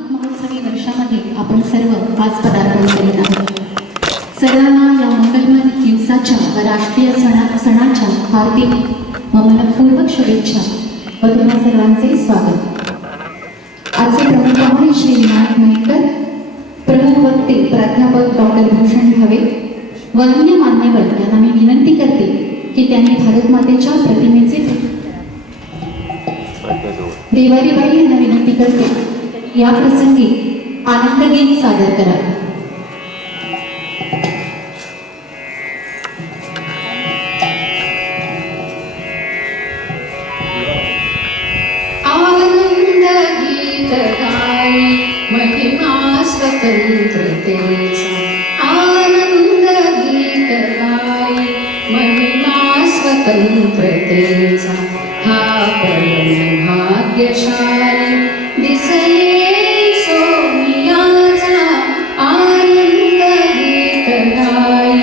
अमृत महोत्सवी वर्षामध्ये आपण सर्व आज पदार्पण करीत आहोत. सर्वांना या मंगलमय दिवसाच्या व राष्ट्रीय सणाच्या हार्दिक व मनपूर्वक शुभेच्छा व तुम्हा सर्वांचे स्वागत. आजचे प्रमुख पाहुणे श्री विनायक मयेकर, प्रमुख वक्ते प्राध्यापक डॉक्टर भूषण भावे व अन्य मान्यवर यांना मी विनंती करते की त्यांनी भारतमातेच्या प्रतिमेचे देवारीबाई यांना विनंती करते या प्रसंगी आनंद गीत सादर करा. आनंद गीत गाई महिमा स्वतंत्रतेचा, आनंद गीत गाई महिमा स्वतंत्रतेचा, हा परम भाग्यशाली दिसले सोनियाचा, आनंद गीत गाई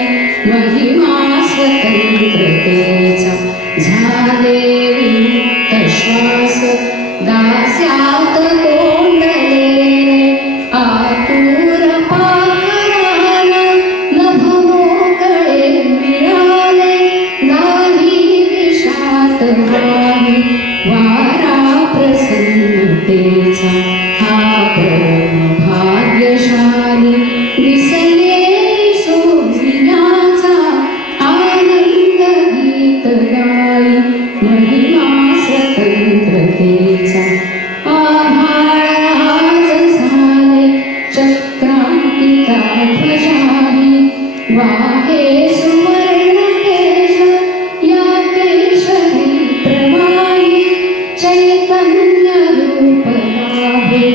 महिमा स्वतंत्रतेचा, झाले विमुक्त श्वास दास्यात कोंडलेले, आतुर पाखराला नभ मोकळे मिळाले, गाली विषात वाही वारा प्रसन्नतेचा, हा परम भाग्यशाली दिसले सोनियाचा, आनंद गीत गाई महिमा स्वतंत्रतेचा, आभाळ आज झाले चक्रांकिता ध्वजाही, वाहे सुवर्ण केश या केशरी प्रवाही, चैतन्य रूप आहे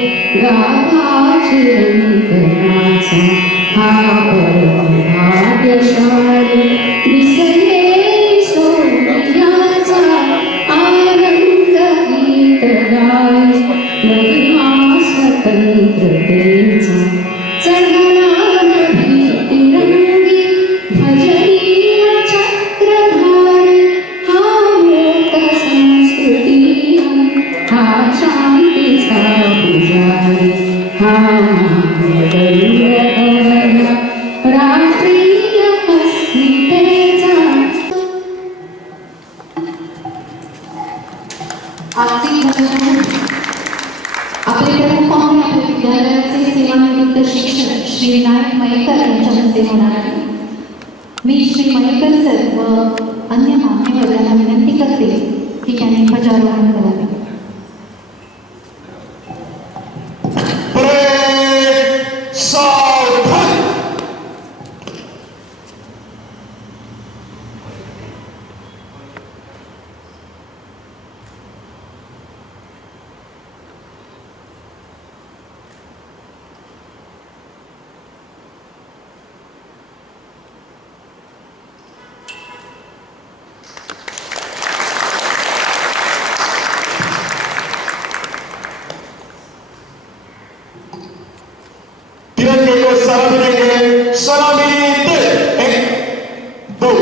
गाभा चिरंतनाचा, हा परम भाग्यशाली दिसले सोनियाचा, आनंद गीत गाई महिमा स्वतंत्रतेचा, चढला नभी तिरंगी भजनीय चक्रधारी, हा मोठ संस्कृती हा शांतीचा पुजारी, हा महागौरव राष्ट्रीय अस्मितेचा. आजचे आपले प्रमुख पाहुणे आपल्या विद्यालयाचे सेवानिवृत्त शिक्षक श्री विनायक मयेकर यांच्या हस्ते होणार आहे. मी श्री मयेकर सर व अन्य मान्यवर यांना विनंती करते की त्यांनी ध्वजारोहण करावे. तिरंगे को सलामी देंगे, सलामी दे, 1 2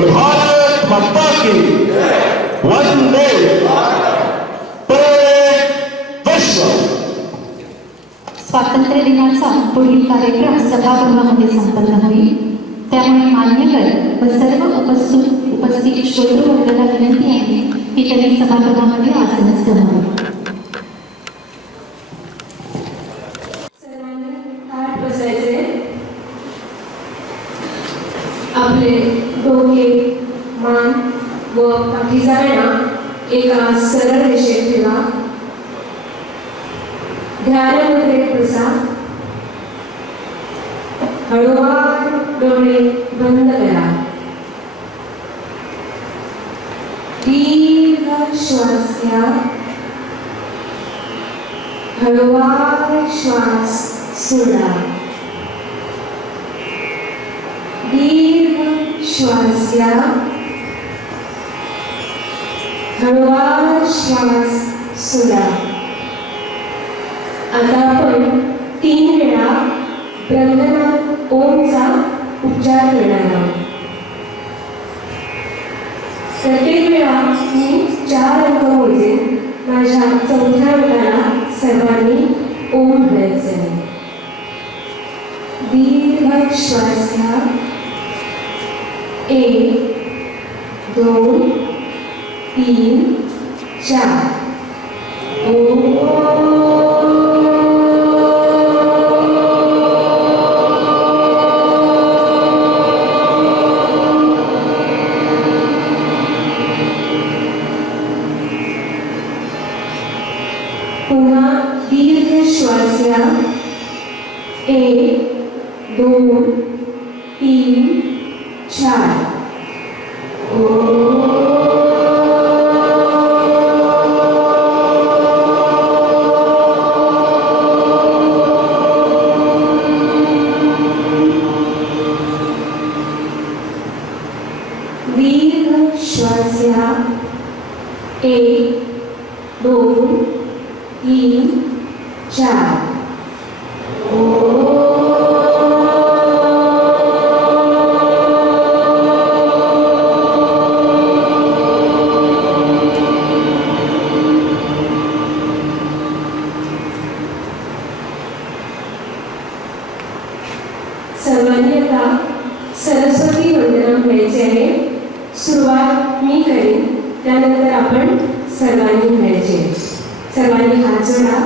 भारत माता की वंदे विश्व. स्वातंत्र्य दिनाचा पुढील कार्यक्रम सभागृहामध्ये संपन्न होईल. त्यामुळे मान्यवर व सर्व उपस्थित श्रोतृ वर्गाला विनंती आहे की त्यांनी सभागृहामध्ये आसनस्थ व्हावे. सर्वांनी ताट बसायचे. आपले डोके मान व पाठीचा वेढा एका सरळ रेषेत ठेवा. ध्यान मुद्रेत बसा. हळूवार डोळे बंद करा. दीर्घ श्वास घ्या. हळूवार श्वास सोडा. दीर्घ श्वास घ्या. हळूवार श्वास सोडा. आता आपण 3 वेळा ब्रह्मनाद ओमचा उच्चार करणार आहोत. प्रत्येक वेळा मी 4 अंक मोजेन. माझ्या 4थ्या अंकाला सर्वांनी ओम म्हणायचे आहे. दीर्घ श्वास घ्या. 1 2 3 4. पुन्हा दीर्घ श्वास घ्या. 1 2 3 4. दीर्घ श्वास घ्या. 1 2 3 4. सर्वांनी आता सरस्वती वंदना म्हणायचे आहे. सुरुवात मी करेन, त्यानंतर आपण सर्वांनी म्हणायचे. सर्वांनी हात जोडा.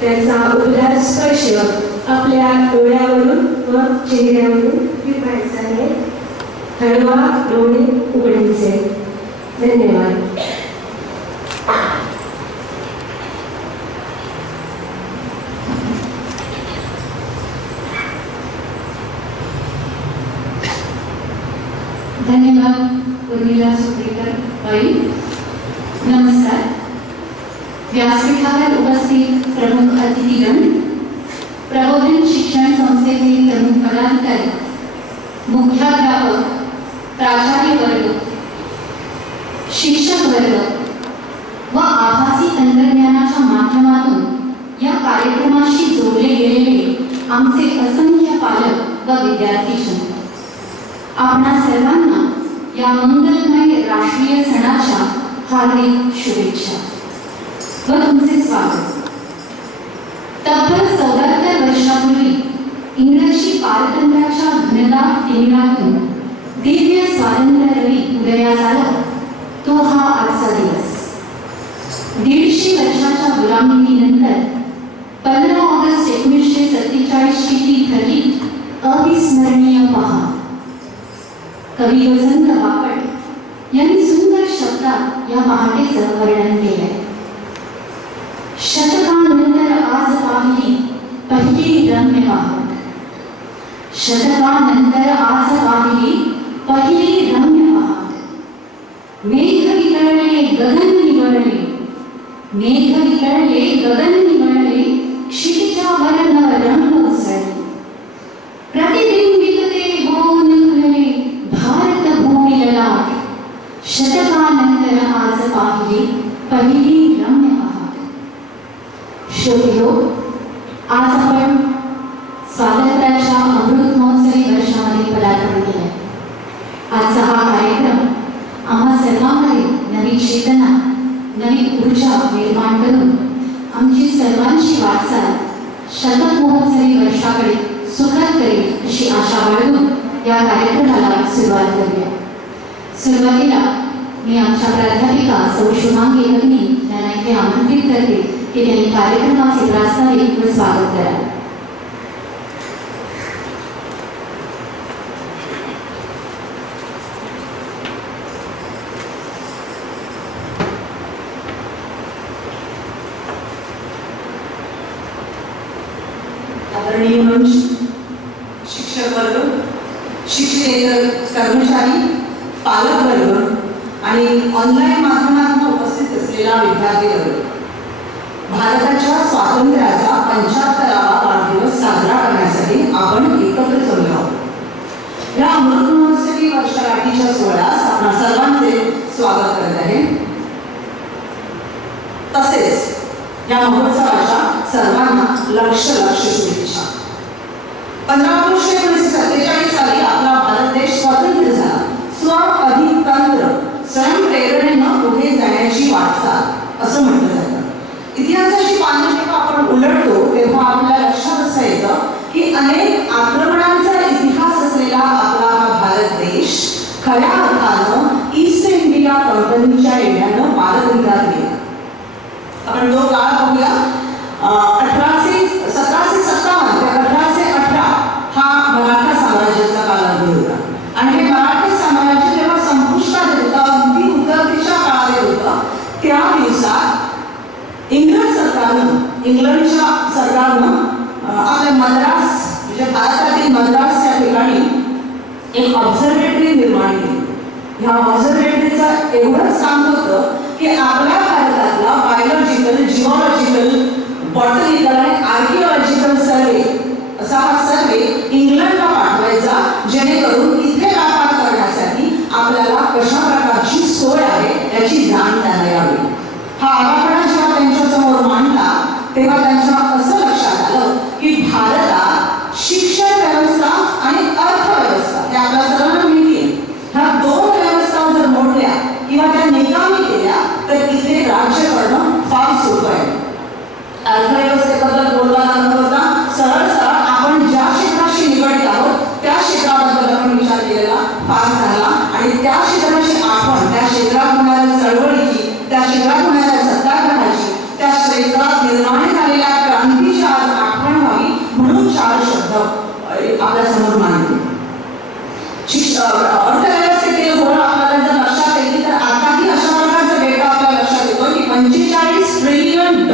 त्याचा उबदार स्पर्श आपल्या डोळ्यावरून व चेहऱ्यावरून व्हायचं आहे. हळवा डोळे उघडायचे. धन्यवाद. धन्यवाद उर्मिला सुपेकर बाई. नमस्कार. व्यासपीठावर उपस्थित प्रमुख अतिथीगण, प्रबोधन शिक्षण संस्थेतील प्रमुख पदाधिकारी, मुख्याध्यापक, प्राचार्य वर्ग, शिक्षक वर्ग व आभासी तंत्रज्ञानाच्या माध्यमातून या कार्यक्रमाशी जोडले गेलेले आमचे असंख्य पालक व विद्यार्थीजन, आपणा सर्वांना या मंगलमय राष्ट्रीय सणाच्या हार्दिक शुभेच्छा व तुमचे स्वागत. तब्बल 74 वर्षापूर्वी इंग्रजी पारतंत्र्याच्या घनदाट तिमिरातून दिव्य स्वातंत्र्य रवी उदयास आला तो हा आजचा दिवस. 150 वर्षाच्या गुलामीनंतर 15 ऑगस्ट 1947 ची ती ठरली अविस्मरणीय पहाट. कवी वसंत बापट यांनी सुंदर शब्दात या पहाटेचं वर्णन केलंय. शतकानंतर आज पाहिली पहिली रम्य पहाट. शतकानंतर आज पाहिली पहिली रम्य पहाट. मेघ वितळले गगन निवळले, मेघ वितळले गगन निवळले, क्षितिजावर नवरंग उसळले. प्रतिबिंबित ते होऊन खुलले भारत भूमी ललाट. शतकानंतर आज पाहिली पहिली रम्य पहाट. श्रोतेहो, आज आपण स्वातंत्र्याच्या अमृत महोत्सवी वर्षामध्ये पदार्पण केले. आजचा हा कार्यक्रम आम्हा सर्वांमध्ये नवी चेतना, नवी ऊर्जा निर्माण करून आमची सर्वांची वाटचाल शतक महोत्सवी वर्षाकडे सुखद करेल अशी आशा बाळगून या कार्यक्रमाला सुरुवात करूया. सुरुवातीला मी आमच्या प्राध्यापिका सौ शुभांगी भगिनी यांना इथे आमंत्रित करते की त्यांनी कार्यक्रमाचे प्रास्ताविक व स्वागत करावे. आदरणीय मंच, शिक्षक वर्ग, शिक्षकेतर कर्मचारी, पालक वर्ग आणि ऑनलाईन माध्यमातून उपस्थित असलेला विद्यार्थी वर्ग, भारताच्या स्वातंत्र्याचा 75वा वाढदिवस साजरा करण्यासाठी आपण एकत्र जमलो आहोत. या अमृत महोत्सवी वर्षगाठीच्या सोहळ्यास आपणा सर्वांचे स्वागत करत आहे. तसेच या महोत्सवाच्या सर्वांना लक्ष शुभेच्छा. 15 ऑगस्ट 1947 साली आपला भारत देश स्वतंत्र झाला. स्वअधितंत्र स्वयंप्रेरणेनं पुढे जाण्याची वाटचाल असं म्हटलं जातं. इतिहासाची पानं जेव्हा आपण उलटतो तेव्हा आपल्या लक्षात असं येतं की अनेक आक्रमणांचा इतिहास असलेला आपला हा भारत देश खऱ्या अर्थानं ईस्ट इंडिया कंपनीच्या येण्यानं पारतंत्र्यात गेला. आपण तो काळ बघूया. 1757 ते 1818 हा मराठा साम्राज्याचा कालावधी होता. आणि हे मराठी साम्राज्य जेव्हा संपुष्टात येत होतं, अगदी उतरतीच्या काळात येत होतं, त्या दिवसात इंग्लंडच्या सरकारनं आपल्या मद्रास म्हणजे भारतातील मद्रास या ठिकाणी एक ऑब्झर्वेटरी निर्माण केली. ह्या ऑब्झर्वेटरीचं एवढंच काम होतं की आपल्या भारतातला बायोलॉजिकल, जिओलॉजिकल, बॉटनिकल आणि आर्किओलॉजिकल सर्वे असा हा सर्वे इंग्लंडला पाठवायचा, जेणेकरून इथे व्यापार करण्यासाठी आपल्याला कशा प्रकारची सोय आहे याची जाण त्यांना यावी. हा आराखडा जेव्हा त्यांच्यासमोर मांडला तेव्हा त्यांच्या असं लक्षात आलं की भारतात शिक्षण व्यवस्था आणि अर्थव्यवस्था हे आपल्या सर्वांना माहिती आहे. ह्या दोन व्यवस्था जर मोडल्या किंवा त्या निकामी केल्या तर इथे राज्य करणं फार सोपं आहे. अर्थव्यवस्थेबद्दल बोलताना न होता सरळ सरळ आपण ज्या क्षेत्राशी निगडित आहोत त्या क्षेत्राबद्दल आपण विचार केलेला फार चांगला. आणि त्या क्षेत्राची आठवण, त्या क्षेत्रात होणाऱ्या चळवळीची, त्या क्षेत्रात होणाऱ्या सत्याग्रहाची, त्या क्षेत्रात निर्माण झालेल्या क्रांतीची आज आठवण व्हावी म्हणून 4 शब्द आपल्या समोर मांडले. अर्थव्यवस्थेतील घोळ आपल्याला जर लक्षात येईल तर आताही अशा प्रकारचा डेटा आपल्याला लक्षात येतो की $45 ट्रिलियन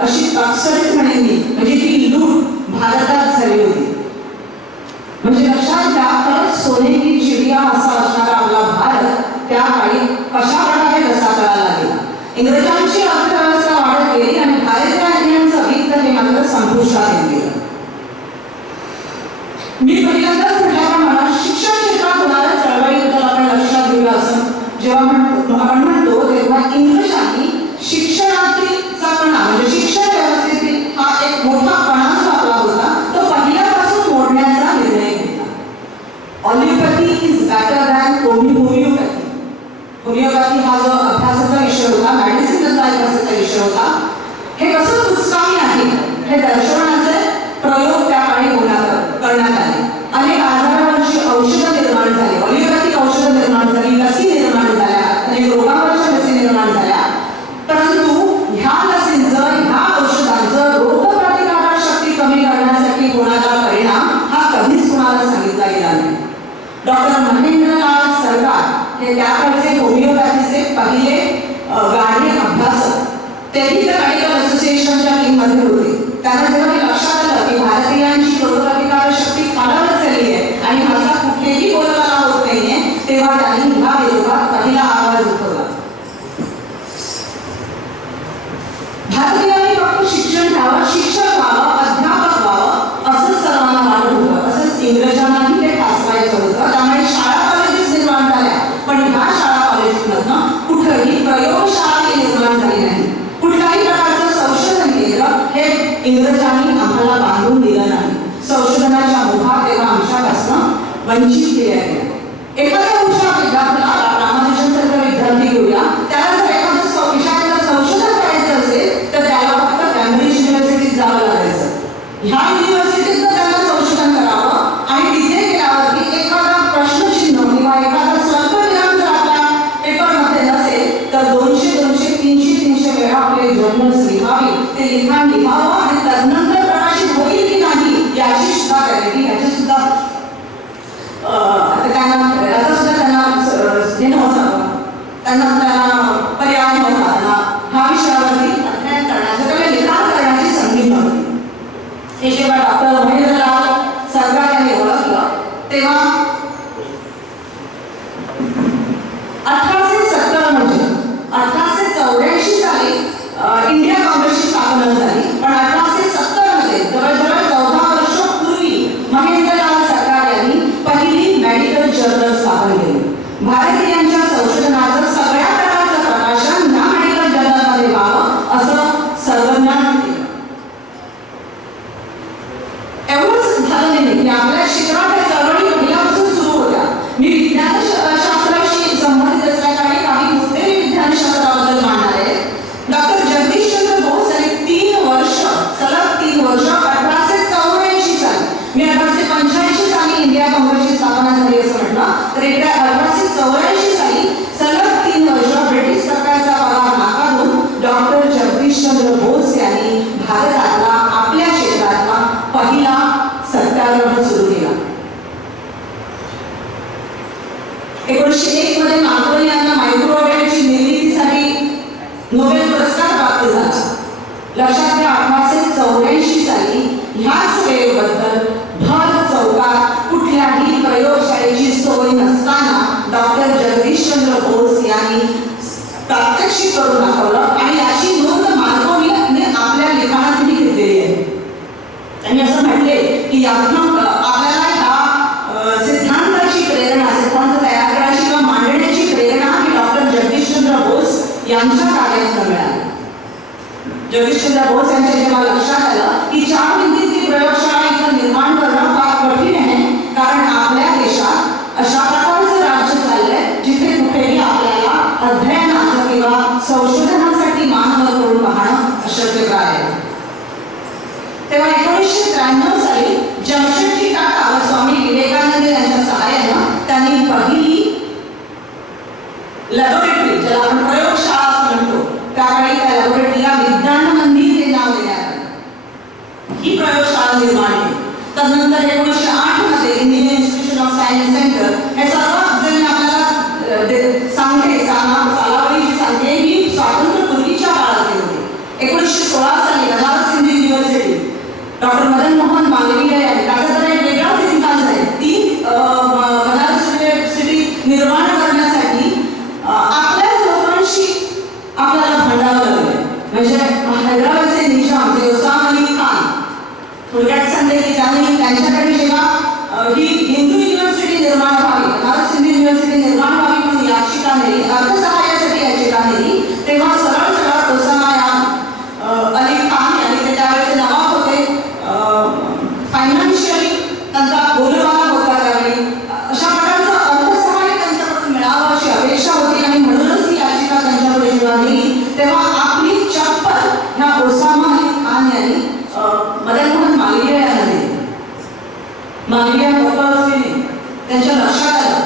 अशी अक्षरच म्हणेन मी, म्हणजे ती लूट भारतात झाली होती. म्हणजे लक्षात घ्या, खरंच सोने की चिडिया असा असणारा आपला भारत त्या काळी कशा प्रकारे कसा करायला लागला. इंग्रजांची अर्थव्यवस्था वाढत गेली आणि भारतीयांचं वित्त हे मात्र संपुष्टात गेलं. मी पहिल्यांदाच म्हटल्याप्रमाणे शिक्षण क्षेत्रात होणाऱ्या चळवळीबद्दल आपण लक्षात घेऊया. असं जेव्हा आपण म्हणतो तेव्हा इंग्रजांनी शिक्षणाचा कणा म्हणजे शिक्षण व्यवस्थेतील हा एक मोठा कणा जो आपला होता तो पहिल्यापासून मोडण्याचा निर्णय घेतला. Allopathy is better than homeopathy. Homeopathy हा जो अभ्यासाचा विषय होता, मेडिसिन मधला अभ्यासाचा विषय होता, हे कसं तुस्कामी आहे हे दर्शवण्याचे प्रयोग त्या काळी करण्यात आले. अनेक आजारावरची औषधं निर्माण झाली, ऑलिओपॅथिक औषधं निर्माण झाली, लसी निर्माण झाल्या, अनेक रोगावरच्या लसी निर्माण झाल्या. परंतु ह्या लसींचं, ह्या औषधांचं रोगप्रतिकारक शक्ती कमी करण्यासाठी होणारा परिणाम हा कधीच कोणाला सांगितला गेला नाही. डॉक्टर महेंद्रलाल सरकार हे त्या काळचे होमिओपॅथीचे पहिले गाढे अभ्यासक, तेही त्या मेडिकल असोसिएशनच्या टीममध्ये होते. त्यांना जेव्हा हे लक्षात आलं की भारतीयांची रोगप्रतिकारक शक्ती खालावत चालली आहे आणि माझा कुठेही बोलबाला होत नाहीये, तेव्हा त्यांनी ह्या विरोधात पहिला आवाज उठवला. भारतीयांनी फक्त शिक्षण घ्यावं, शिक्षक व्हावं, अध्यापक व्हावं असं सर्वांना वाटत होतं. असंच इंग्रजांनाही ते ठासवायचं होतं. त्यामुळे शाळा कॉलेजेस निर्माण झाल्या, पण ह्या शाळा कॉलेजमधनं कुठेही प्रयोगशाळा निर्माण झाली नाही. कुठल्याही प्रकारचं संशोधन केंद्र हे इंग्रजांनी आम्हाला बांधून दिलं नाही. संशोधनाच्या मुभा तेव्हा आमच्यापासून वंचित केल्या गेल्या. एखाद्या हुशार विद्यार्थ्याला रामानुजनसारखा विद्यार्थी घेऊया, त्याला जर एखादं विषयाचं संशोधन करायचं असेल तर त्याला फक्त कॅम्ब्रिज युनिव्हर्सिटीत जावं लागायचं. ह्या युनिव्हर्सिटीत त्याला संशोधन करावं आणि तिथे गेल्यावरती एखादा प्रश्नचिन्ह किंवा एखादा स्वल्पविराम जर आपल्या पेपरमध्ये नसेल तर 200, 300 वेळा आपले जर्नल्स लिहावी, ते लिखाण लिहावं आणि त्यानंतर प्रकाशित होईल की नाही याची सुद्धा गॅरंटी, याची सुद्धा त्यांना पर्याय नव्हता. हा विषयावरती अध्ययन करण्याचं किंवा लिखाण करण्याची संधी नव्हती. हे जेव्हा डॉक्टर महेंद्रलाल सरकार यांनी ओळखलं तेव्हा 1870 म्हणजे 1884 साली इंडिया काँग्रेसची स्थापना झाली. पण 1870 मध्ये जवळजवळ 14 वर्ष पूर्वी महेंद्रलाल सरकार यांनी पहिली मेडिकल जर्नल स्थापन केली. भारतीयांच्या संशोधनाचं सगळ्या प्रकारचं प्रकाशन या मेडिकल जर्नलमध्ये व्हावं असं सर्वांना केलं. एवढंच झालं नाही की आपल्या क्षेत्रात चळवळी पहिल्यापासून सुरू होत्या. मी विज्ञानशास्त्राशी संबंधित असल्यामुळे काही मुद्दे विज्ञानशास्त्राबद्दल मांडणार आहे. डॉक्टर जगदीशचंद्र बोस यांनी 3 वर्ष सलग 3 वर्ष 1884 साली, मी 1885 साली इंडिया काँग्रेसची स्थापना झाली असं म्हटलं तर 1884 साली सलग 3 वर्ष ब्रिटिश सरकारचा पगार नाकारून डॉक्टर जगदीशचंद्र बोस यांनी भारतातला आपल्या क्षेत्रातला पहिला सत्याग्रह सुरू केला. 1901 मध्ये मार्कोनी यांना मायक्रोवेव्हची निर्मितीसाठी नोबेल पुरस्कार प्राप्त झाला. लक्षात घ्या, 1884 साली ह्याच वेळेबद्दल भर चौकात कुठल्याही प्रयोगशाळेची सोय नसताना डॉक्टर जगदीशचंद्र बोस यांनी प्रात्यक्षिक करून दाखवलं आणि याची नोंद मार्कोनी आपल्या लिखाणातही घेतलेली आहे. त्यांनी असं म्हटले की यातून आपल्याला ह्या सिद्धांताची प्रेरणा, सिद्धांत तयार करण्याची किंवा मांडण्याची प्रेरणा ही डॉक्टर जगदीशचंद्र बोस यांच्या कार्यातून मिळाली. जगदीशचंद्र बोस यांच्या जेव्हा लक्षात आलं की 4 भिंतीतली प्रयोगशाळा इथं निर्माण करणं फार कठीण आहे, कारण आपल्या देशात अशा प्रकारचं राज्य चाललंय जिथे कुठेही आपल्याला अध्ययनाचं किंवा संशोधनासाठी मानव करून पाहणं अशक्य आहे. तेव्हा 1993 साली जमशेदजी टाटा व स्वामी विवेकानंद यांच्या सहाय्यानं त्यांनी पहिली लॅबोरेटरी, ज्याला आपण प्रयोगशाळा असं म्हणतो, त्यावेळी त्या लॅबोरेटरीला विज्ञान मंदिर हे नाव देण्यात आलं. ही प्रयोगशाळा निर्माण केली. तदनंतर 1908 मध्ये Indian institute of science centre हे त्यांचा बोलबाला होता त्यावेळी अशा प्रकारचं अर्थसहाय्य त्यांच्याकडून मिळावं अशी अपेक्षा होती आणि म्हणूनच ही याचिका त्यांच्याकडे जेव्हा गेली तेव्हा आपली चप्पल ह्या ओसामा अली खान यांनी मदन मोहन मालवीय यांना दिली. मालवीय गप्प असतील त्यांच्या लक्षात आलं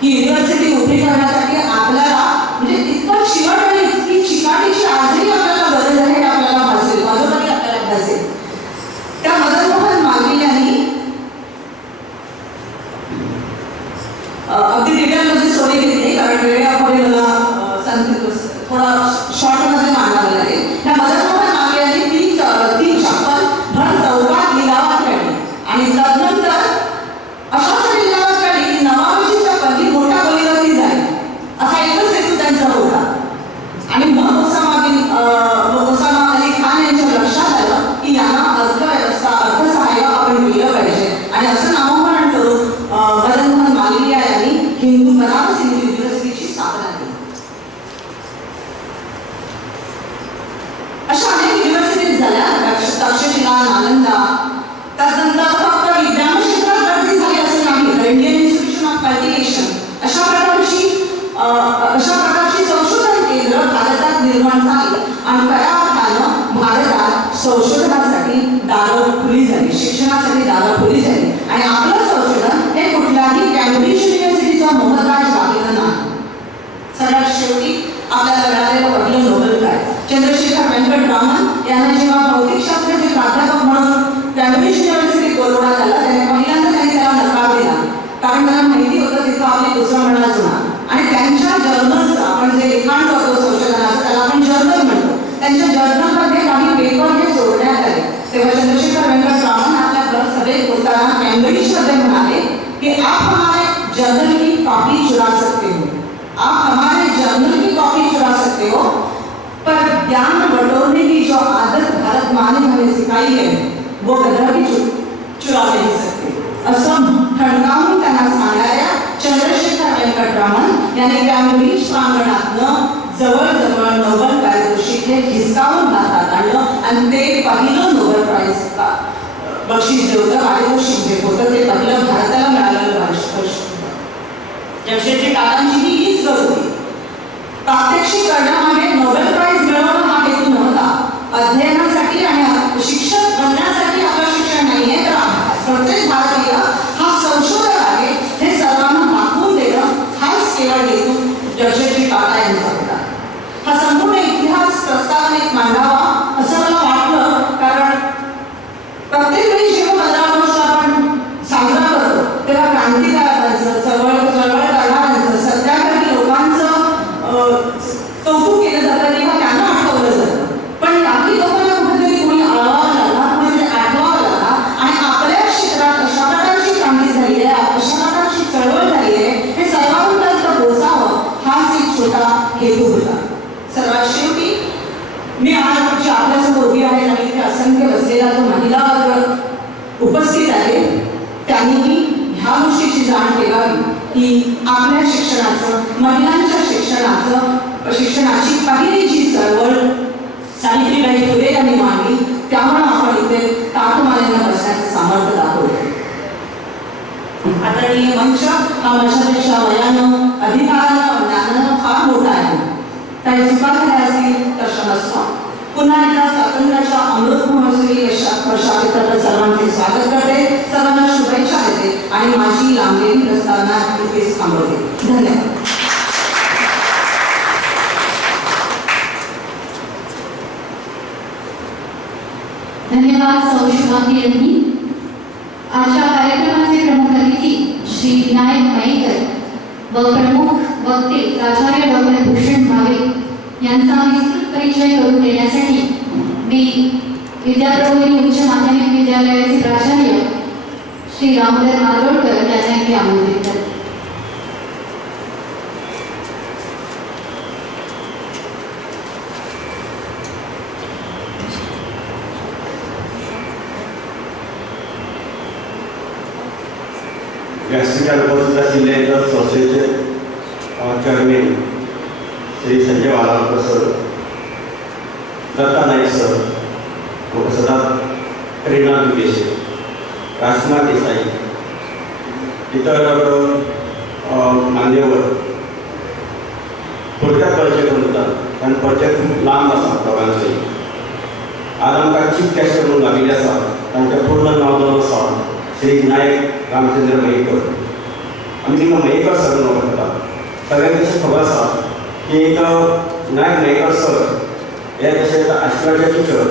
की युनिव्हर्सिटी उभी करण्यासाठी आपल्याला म्हणजे इतकं चिवट आणि इतकी चिकाटीची आजही आपल्याला गरज आहे हे आपल्याला भासेल, बाजूलाही आपल्याला भासेल. त्या मदन मोहन मालवीय यांनी अगदी डिटेलमध्ये स्टोरी घेतली कारण वेळेअभावी मला थोडा शॉर्टमध्ये मांडावं लागेल. त्या मदन मोहन मालवीय यांनी ती चप्पल भर चौकात लिलावात काढली आणि तदनंतर अशाच लिलावात काढली की नवाबची चप्पल ही मोठ्या गलीवरती जाईल असा एकच हेतू त्यांचा होता. आणि मग ओसामा अली खान यांच्या लक्षात आलं की यांना अर्थव्यवस्था अर्थसहाय्य आपण दिलं पाहिजे आणि असं नामकरण करून मदन मोहन मालवीय यांनी बनारस हिंदू युनिव्हर्सिटीची स्थापना केली. अशा अनेक युनिव्हर्सिटीज झाल्या तक्षशिला, नालंदा. त्यानंतर फक्त विज्ञान क्षेत्रात गर्दी झाली असं नाही तर इंडियन इन्स्टिट्यूशन ऑफ कल्टिव्हेशन अशा प्रकारची संशोधन केंद्र भारतात निर्माण झाली आणि खऱ्या अर्थानं भारतात संशोधनासाठी दारं खुली झाली, शिक्षणासाठी दारं खुली झाली आणि आपलं संशोधन हे कुठल्याही कॅम्ब्रिज युनिव्हर्सिटीचा मोहताज राहिलं नाही. सगळ्यात शेवटी आपल्याला मिळालेलं पहिलं नोबेल प्राइज चंद्रशेखर वेंकट रामन यांना जेव्हा भौतिकशास्त्राचे प्राध्यापक म्हणून कॅम्ब्रिज युनिव्हर्सिटीत बोलवण्यात आलं पहिल्यांदा त्यांनी त्याला नकार दिला कारण त्यांना माहिती होतं तिथं आपली दुसरा म्हणा होणार आणि त्यांच्या जर्नल्सचं आपण जे लिखाण करतो संशोधनाचं त्याला आपण जर्नल म्हणतो. त्यांच्या जर्नलमध्ये काही पेपर हे सोडण्यात आले तेव्हा चंद्रशेखर वेंकट रामन आपल्या सभेत बोलताना कॅम्ब्रिजमध्ये म्हणाले की आप हमारे जर्नल की कॉपी चुरा सकते हो, आप हमारे जर्नल की कॉपी चुरा सकते हो पर ज्ञान बटोरने की जो आदत भारत माँ ने हमें सिखाई है वो कदापि चुरा नहीं सकते असं ठणकावून त्यांना सांगणाऱ्या चंद्रशेखर वेंकट रामन यांनी कॅम्ब्रिज प्रांगणातनं जवळजवळ नोबेल पारितोषिक हे हिसकावून हातात आणलं आणि ते पहिलं नोबेल प्राइज बक्षीस जे होतं पारितोषिक जे होतं ते पहिलं भारताला मिळालेलं पारितोषिक. जमशेदजी टाटांची हीच गरज होती. प्रात्यक्षिक करण्यामागे नोबेल प्राइज मिळवणं हा हेतू नव्हता. अध्ययनासाठी आणि शिक्षक बनण्यासाठी आपलं शिक्षण नाहीये तर प्रत्येक भारतीय हा संशोधक आहे हे सर्वांना दाखवून देणं हाच केवळ हेतू जमशेदजी टाटा यांचा होता. हा संपूर्ण इतिहास प्रस्तावनेत मांडावा असं मला वाटलं कारण प्रत्येक वेळी जेव्हा 15 ऑगस्ट आपण साजरा करतो तेव्हा क्रांतिकारकांचं चळवळ करणाऱ्यांचं सत्याग्रही लोकांचं कौतुक केलं जातं किंवा त्यांना आठवलं जातं पण बाकी लोकांना कुठेतरी कोणी आळवावं लागला, कुठेतरी आठवावं लागला आणि आपल्या क्षेत्रात अशा प्रकारची क्रांती झाली आहे, अशा प्रकारची चळवळ झाली आहे हे सर्वांपर्यंत पोहोचावं हाच एक छोटा हेतू होता. सर्वात शेवटी मी आज आपल्यासमोर उभी आहे आणि इथे असंख्य बसलेला जो महिला वर्ग उपस्थित आहे त्यांनी ह्या गोष्टीची जाण ठेवावी की आपल्या शिक्षणाचं, महिलांच्या शिक्षणाची पहिली जी चळवळ सावित्रीबाई फुले यांनी मांडली त्यामुळे आपण इथे ताटमानेनं बसण्याचं सामर्थ्य दाखवलं. आदरणीय मंच हा माझ्यापेक्षा वयानं, अधिकारानं, ज्ञानानं फार मोठा आहे. काही चुका झाल्या असतील तर क्षमस्व. पुन्हा एकदा स्वातंत्र्याच्या अमृत महोत्सवी वर्षानिमित्त सर्वांचे स्वागत करते, सर्वांना शुभेच्छा देते आणि माझी लांबलेली प्रस्तावना इथेच थांबवते. धन्यवाद. धन्यवाद सौ शुभांगी यांनी. आजच्या कार्यक्रमाचे प्रमुख अतिथी श्री विनायक मयेकर व प्रमुख वक्ते प्राचार्य डॉक्टर भूषण भावे यांचा विस्तृत परिचय करून देण्यासाठी मी विद्याप्रबोधिनी उच्च माध्यमिक विद्यालयाचे प्राचार्य श्री रामोदर मारोडकर यांना आमंत्रित करते. व्यासपीठावर उपस्थित असलेले इतर संस्थेचे chairman Shri Sanjay Walavkar sir, Datta Naik sir, professor Reena Videshe, Rajkumar Desai, इतर मान्यवर थोडक्यात परिचय करून दितात, कारण परिचय खूप लांब आसा दोगांचोय. आज आमकां चीफ गेस्ट म्हणून लागिल्ले आसा, तांचें पूर्ण नांव जावन आसा श्री विनायक रामचंद्र मयेकर. आमी तिका मयेकर सर म्हणून वळखतात. सगळ्यांक तशें खबर आसा की एक विनायक मयेकर सर हे तशेंच आशिवाचे टिचर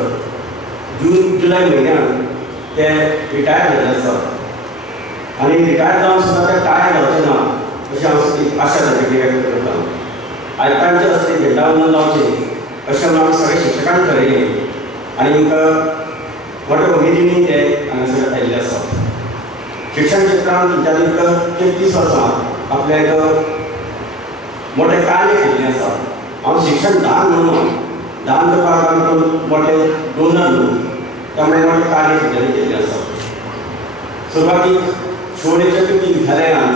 जून जुलय म्हयन्यान ते रिटायर जाल्ले आसात आनी रिटायर जावन सुद्दां ते टायर जावचे ना अशी हांव एक आशा ताची व्यक्त करता. आयतांचे असते झेंडावंदन लावचें अशें म्हणून आमी सगळे शिक्षकांक थारायलें आनी आमकां मोठ्या उमेदीन ते हांगासर आयिल्ले आसात. शिक्षण क्षेत्रांत तेंच्यांनी 33 वर्सां आपले एक मोठे कार्य केल्लें आसा. हांव शिक्षण दान म्हणून दान करपाक आमी मोठे डोनर न्हू, त्यामुळे मोठे कार्य तेंच्यांनी केल्लें आसा. सुरवातीक शिवोलेच्या पीटी विद्यालयांत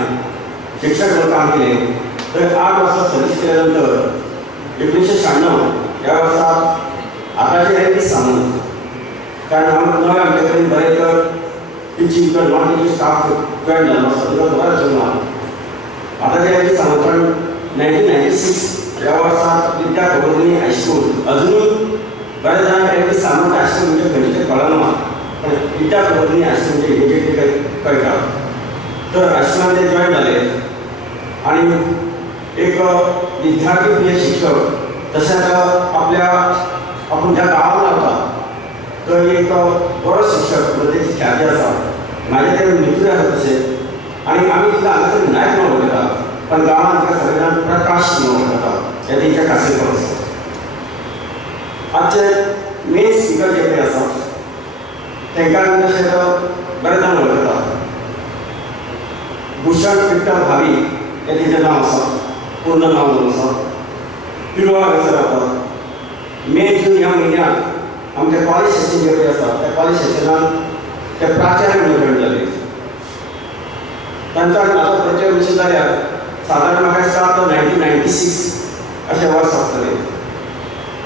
शिक्षक म्हणून काम केलें. तर 8 वर्सां सर्वीस केल्या नंतर 1996 ह्या वर्सा आतांचे एम पी सामंत, कारण हांव नवे आमचे कडेन बरेच टिचींग किंवा नॉन टिचींग स्टाफ जॉयन जाल्लो आसा, तुका खबर आसचो ना. आतांचे एम पी सामंतान 1996 ह्या वर्सा विद्या प्रबोधिनी हायस्कूल, अजुनूय बरेच जाणांक एम पी सामंत हायस्कूल म्हणजे खंयचें कळना, पण विद्या प्रबोधिनी हायस्कूल म्हणजे इमिजिएटली कळटा. तर हायस्कुलांत ते जॉयन जाले आनी एक विद्यार्थी प्रिय शिक्षक तशेंच आपूण ज्या गांवांत रावता थंय एक बरो शिक्षक म्हणजे तेची ख्याती आसा. म्हाजे ते मित्र आसा तशें आनी आमी तिका हांगासर विनायक म्हणून वळखतात, पण गांवांत तिका सगळे जाण प्रकाश म्हणून वळखतात. हे तेंचे खासेलपण आसा. आजचे मेन स्पिकर जे पळय आसा तांकां तशेंच बरेच जाण वळखतात. भूषण विठ्ठल भावी हे तेजें नांव आसा, पूर्ण नांव जावन आसा. पिरवाळ हांगासर रावतात. मे जून ह्या म्हयन्यांत आमचे कॉलेज सेशन जे पळय आसा त्या कॉलेज सेशनान ते प्राचार्य म्हणून जॉयन जाले. तांचो म्हाजो परिचय विशीं जाल्यार सादारण म्हाका दिसता तो 1996 अशें वर्स आसतलें.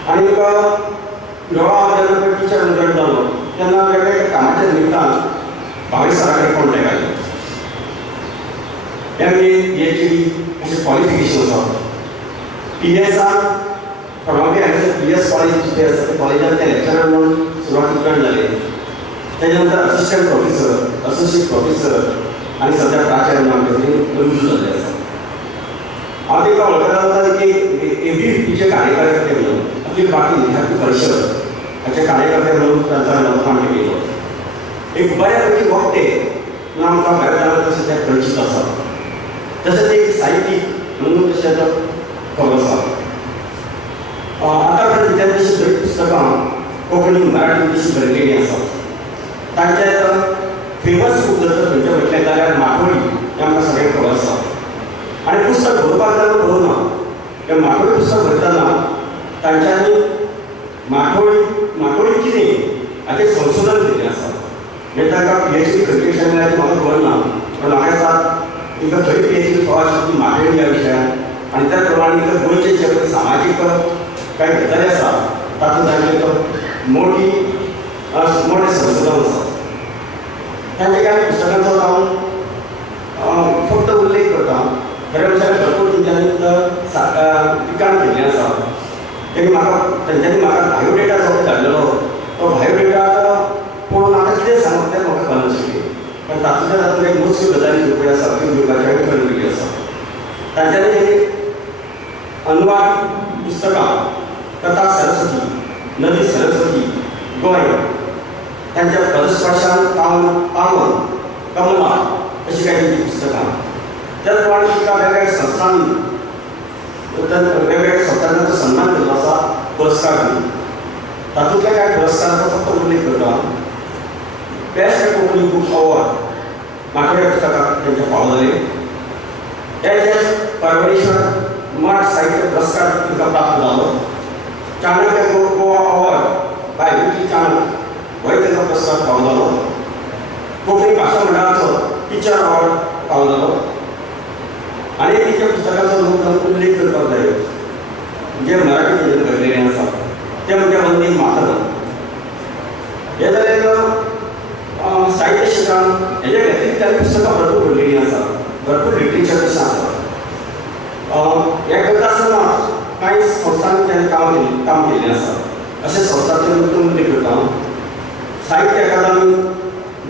आनी पिरवाळ जेन्ना टिचर म्हणून जॉयन जालो तेन्ना वेगवेगळ्या कामाच्या निमित्तान भावे सरा कडेन कॉन्टेक्ट आयलो. MA PhD अशें क्वॉलिफिकेशन आसा. PSआन फॉर्मालिटी हांगासर PS कॉलेज जे आसा ते कॉलेजांत ते लेक्चरर म्हणून सुरवातीक जॉयन जाले. तेजे नंतर असिस्टंट प्रोफेसर, असोसिएट प्रोफेसर आनी सद्या प्राचार्य म्हणून आमचे कडेन रुजू जाल्ले आसा. हांव ताका वळखता जाता की ABVPचे कार्यकर्ते म्हणून अखिल भारतीय विद्यार्थी परिशद हाचे कार्यकर्ते म्हणून तांचो हांवें काम केलो. एक बऱ्यापैकी वक्ते म्हणून आमकां बऱ्याच जाणांक तशें ते परिचीत आसा. तशेंच एक साहित्यीक म्हणून तशें खबर आसा. आतां पर्यंत तेंच्यांनी तशीं बरीं पुस्तकां कोंकणी मराठी तशीं बरयलेलीं आसात. तांचें फेमस बूक जर खंयचें म्हटलें जाल्यार माठोळी हें आमकां सगळ्यांक खबर आसा. आनी पुस्तक बरोवपाक जाल्यार बरोवना, हें माठोळी पुस्तक बरयतना तांच्यांनी माठोळी कितें हाचें संशोधन केल्लें आसा. म्हणजे तांकां PhD खंयचे विशयान मेळ्ळें म्हाका खबर ना, पण म्हाका दिसता तिका खंय PhD फळां आशिल्ली माठोळी ह्या विशयान. आनी त्या प्रमाणे तिका गोंयचे जे पळय सामाजीक कांय गजाली आसा तातूंत तांचें एक मोठें संशोधन आसा. तांचे कांय पुस्तकांचो हांव फक्त उल्लेख करता. खरें म्हळ्यार भरपूर तेंच्यांनी लिखाण केल्लें आसा. तेंच्यांनी म्हाका बायोडेटा जो धाडलेलो तो बायोडेटा पळोवन आतां कितें सांगप तें म्हाका कळनाशिल्लें, पण तातूंतल्यान एक मोजक्यो गजाली ज्यो पळय आसा त्यो योगाच्या कळिल्ल्यो आसा. तांच्यांनी अनुवाद पुस्तकां कथा सरस्वती, नदी सरस्वती, गोंय तांच्या पदस्पर्शान पावन कमला अशी काही तेंची पुस्तकां. त्याच प्रमाणे तिका वेगवेगळ्या संस्थांनी वेगवेगळ्या संस्थांचो सन्मान केल्लो आसा, पुरस्कार दिवन. तातूंतल्या कांय पुरस्कारांचो फक्त उल्लेख करता. बेस्ट कोंकणी बुक अवॉर्ड माठोळ्या पुस्तकाक तेंचे फावो जाले. HS परमेश्वर मठ साहित्य पुरस्कार तिका प्राप्त जालो. चाणक्य गोवा अवॉर्ड बाय विटी चाणक होय तेका पुरस्कार फावो जालो. कोंकणी भाशा मंडळाचो टिचर अवॉर्ड फावो जालो. आनी तिच्या पुस्तकाचो लोक उल्लेख करपाक जाय जे मराठी भाशेंत बरयलेलें आसा तें म्हणजे वंदे मातरम. हे जालें साहित्य क्षेत्रांत हेजे खातीर त्या पुस्तकां भरपूर बरयल्लीं आसा, भरपूर लिटरेचर तशें आसा. हें करता आसतना कांय संस्थांनी तेणें काम केल्लें आसा. अशा संस्थांचेर उलोवंक करता. साहित्य अकादमी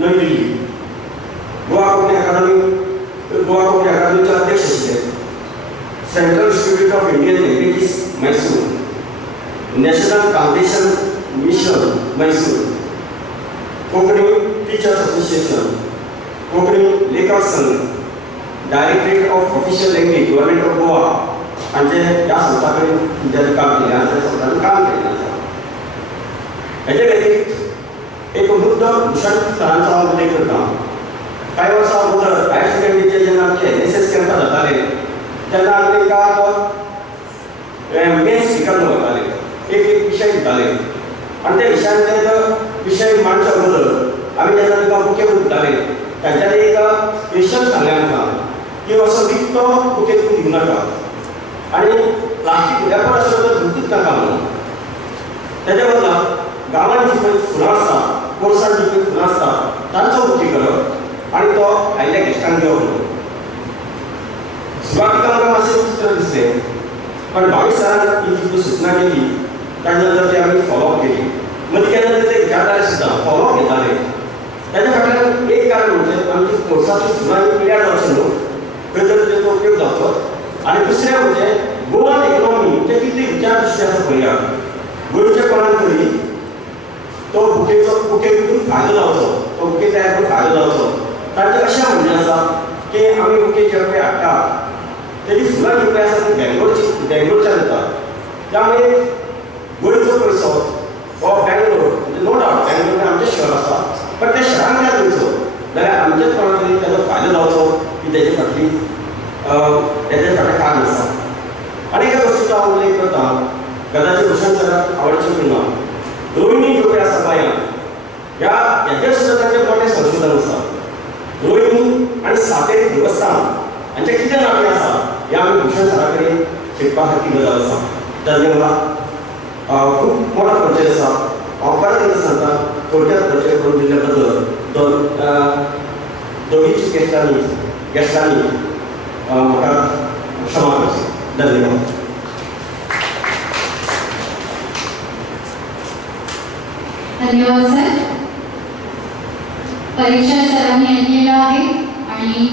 नवी दिल्ली, गोवा कोंकणी अकादमीचे अध्यक्ष आशिल्ले, central institute of Indian languages Mysore, national foundation mission Mysore, Konkani teachers association, Konkani लेखक संघ, directorate of official language government of Goa हांचे ह्या संस्था कडेन तेंच्यांनी काम केलें आसा, त्या संस्थांनी काम केलें आसा. हेजे खातीर एक मुद्दो भूषण सरांचो हांव उल्लेख करता. कांय वर्सां अगोदर हायर सेकंडरीचे जेन्ना आमचे NSS कॅम्पां जाताले तेन्ना आमी तांकां मेन स्पिकर दवरताले, एक विशय दिताले आनी त्या विशयान ते विशय मांडचे अगोदर आमी जेन्ना तांकां बुके दिताले तांच्यानी एक स्पेशल सांगलें आमकां की असो विकतो बुके तूं दिवं नाका आनी प्लास्टीक रॅपर आसलो तो धुंवूच नाका म्हणून. तेज्या बदला गांवांत जी पळय फुलां आसता, कोर्सांत जी पळय फुलां आसता तांचो बुके करप आनी तो आयिल्ल्या गेस्टांक दिवप म्हणून. सुरवातीक आमकां मातशें विचित्र दिसलें, पण भावी सरान ही जी सूचना केली ताजे नंतर ती आमी फॉलोअप केली. मदीं केन्ना तरी ते विचारताले सुद्दां, फॉलोअप घेताले. ताच्या फाटल्यान एक कारण म्हणजे आमची कोर्साची फुलां ही पिड्यार जावची न्हू, खंय तरी तेचो उपयोग जावचो. आनी दुसरें म्हणजे गोवन इकॉनॉमी ते कितले विचार दृश्टी आसा पळया, गोंयच्या कोणाक तरी तो बुके विकून फायदो जावचो, तो बुके तयार करून फायदो जावचो. तांचें अशें म्हणणें आसा की आमी बुके जे पळय हाडटा तेजी फुलां जी पळय आसा ती बेंगलोरच्यान येता. त्यामुळे गोंयचो पयसो हो बेंगलोर म्हणजे नो डावट बेंगलोर आमचें शहर आसा, पण त्या शहरान कित्याक वयचो जाल्यार आमचेच कोणाक तरी तेजो फायदो जावचो ही तेजे फाटली तेजे फाटलें कारण आसा. आनी एका गोश्टीचो हांव उल्लेख करता, कदाचित भूषण सराक आवडचें बीन ना. रोहिणी ज्यो पळय आसा गोंयांत हेजेर सुद्दां तांचें मोठें संशोधन आसा. रोहिणी आनी सातेरी देवस्थान हांचें कितें नातें आसा हें आमी भूषण सरा कडेन शिकपा सारकी गजाल आसा. ताजें म्हाका खूब मोठो परिचय आसा. हांव परत एकदां सांगता, थोडक्यात परिचय करून दिल्ल्या बद्दल दोगींच गेस्टांनी म्हाका क्षमा करची. धन्यवाद. धन्यवाद सर. परिचय सरांनी ऐकलेला आहे आणि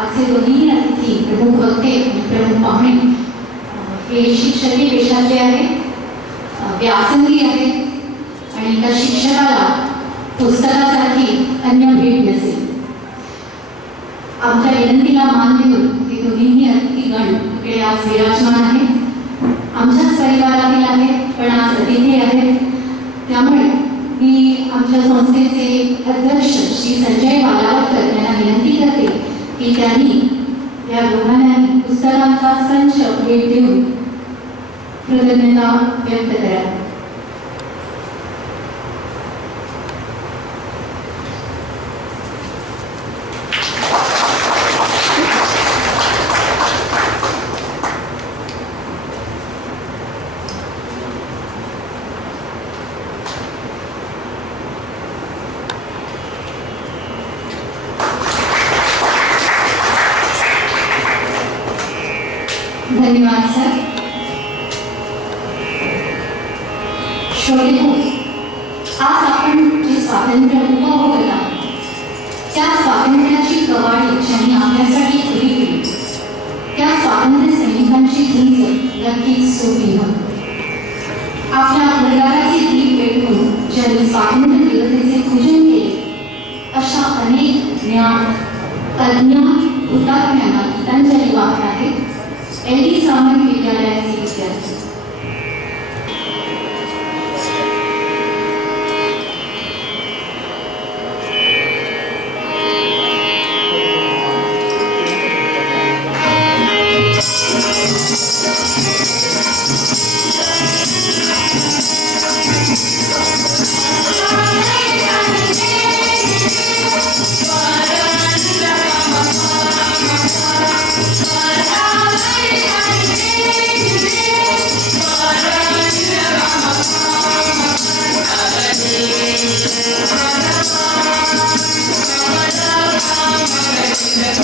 आजचे दोन्ही अतिथी प्रमुख वक्ते आणि प्रमुख पाहुणे हे शिक्षकी पेशातले आहेत, व्यासंगी आहेत आणि त्या शिक्षकाला पुस्तकासारखी अन्य भेट नसेल. आमच्या विनंतीला मान देऊन हे दोन्ही अतिथीगण इकडे आज विराजमान आहेत. आमच्याच परिवारातील आहेत, पण आज अतिथी आहेत. त्यामुळे मी आमच्या संस्थेचे अध्यक्ष श्री संजय बालावकर यांना विनंती करते की त्यांनी या दोघांनाही पुस्तकांचा संच भेट देऊन कृतज्ञता व्यक्त करावी. धन्यवाद सर. श्रोतेहो, आज आपण जे स्वातंत्र्य उपभोगत आहोत त्या स्वातंत्र्याची कवाडी ज्यांनी आपल्यासाठी खुली केली त्या स्वातंत्र्य सैनिकांची झुंज नक्कीच सोपी नव्हती. आपल्या घरदाराचे दीप पेटवून ज्यांनी स्वातंत्र्य दिवसाचे पूजन केले अशा अनेक अज्ञात हुतात्म्यांना गीतांजली वाहत आहेत LD सामंत विद्यालयाचे विद्यार्थी. Yeah.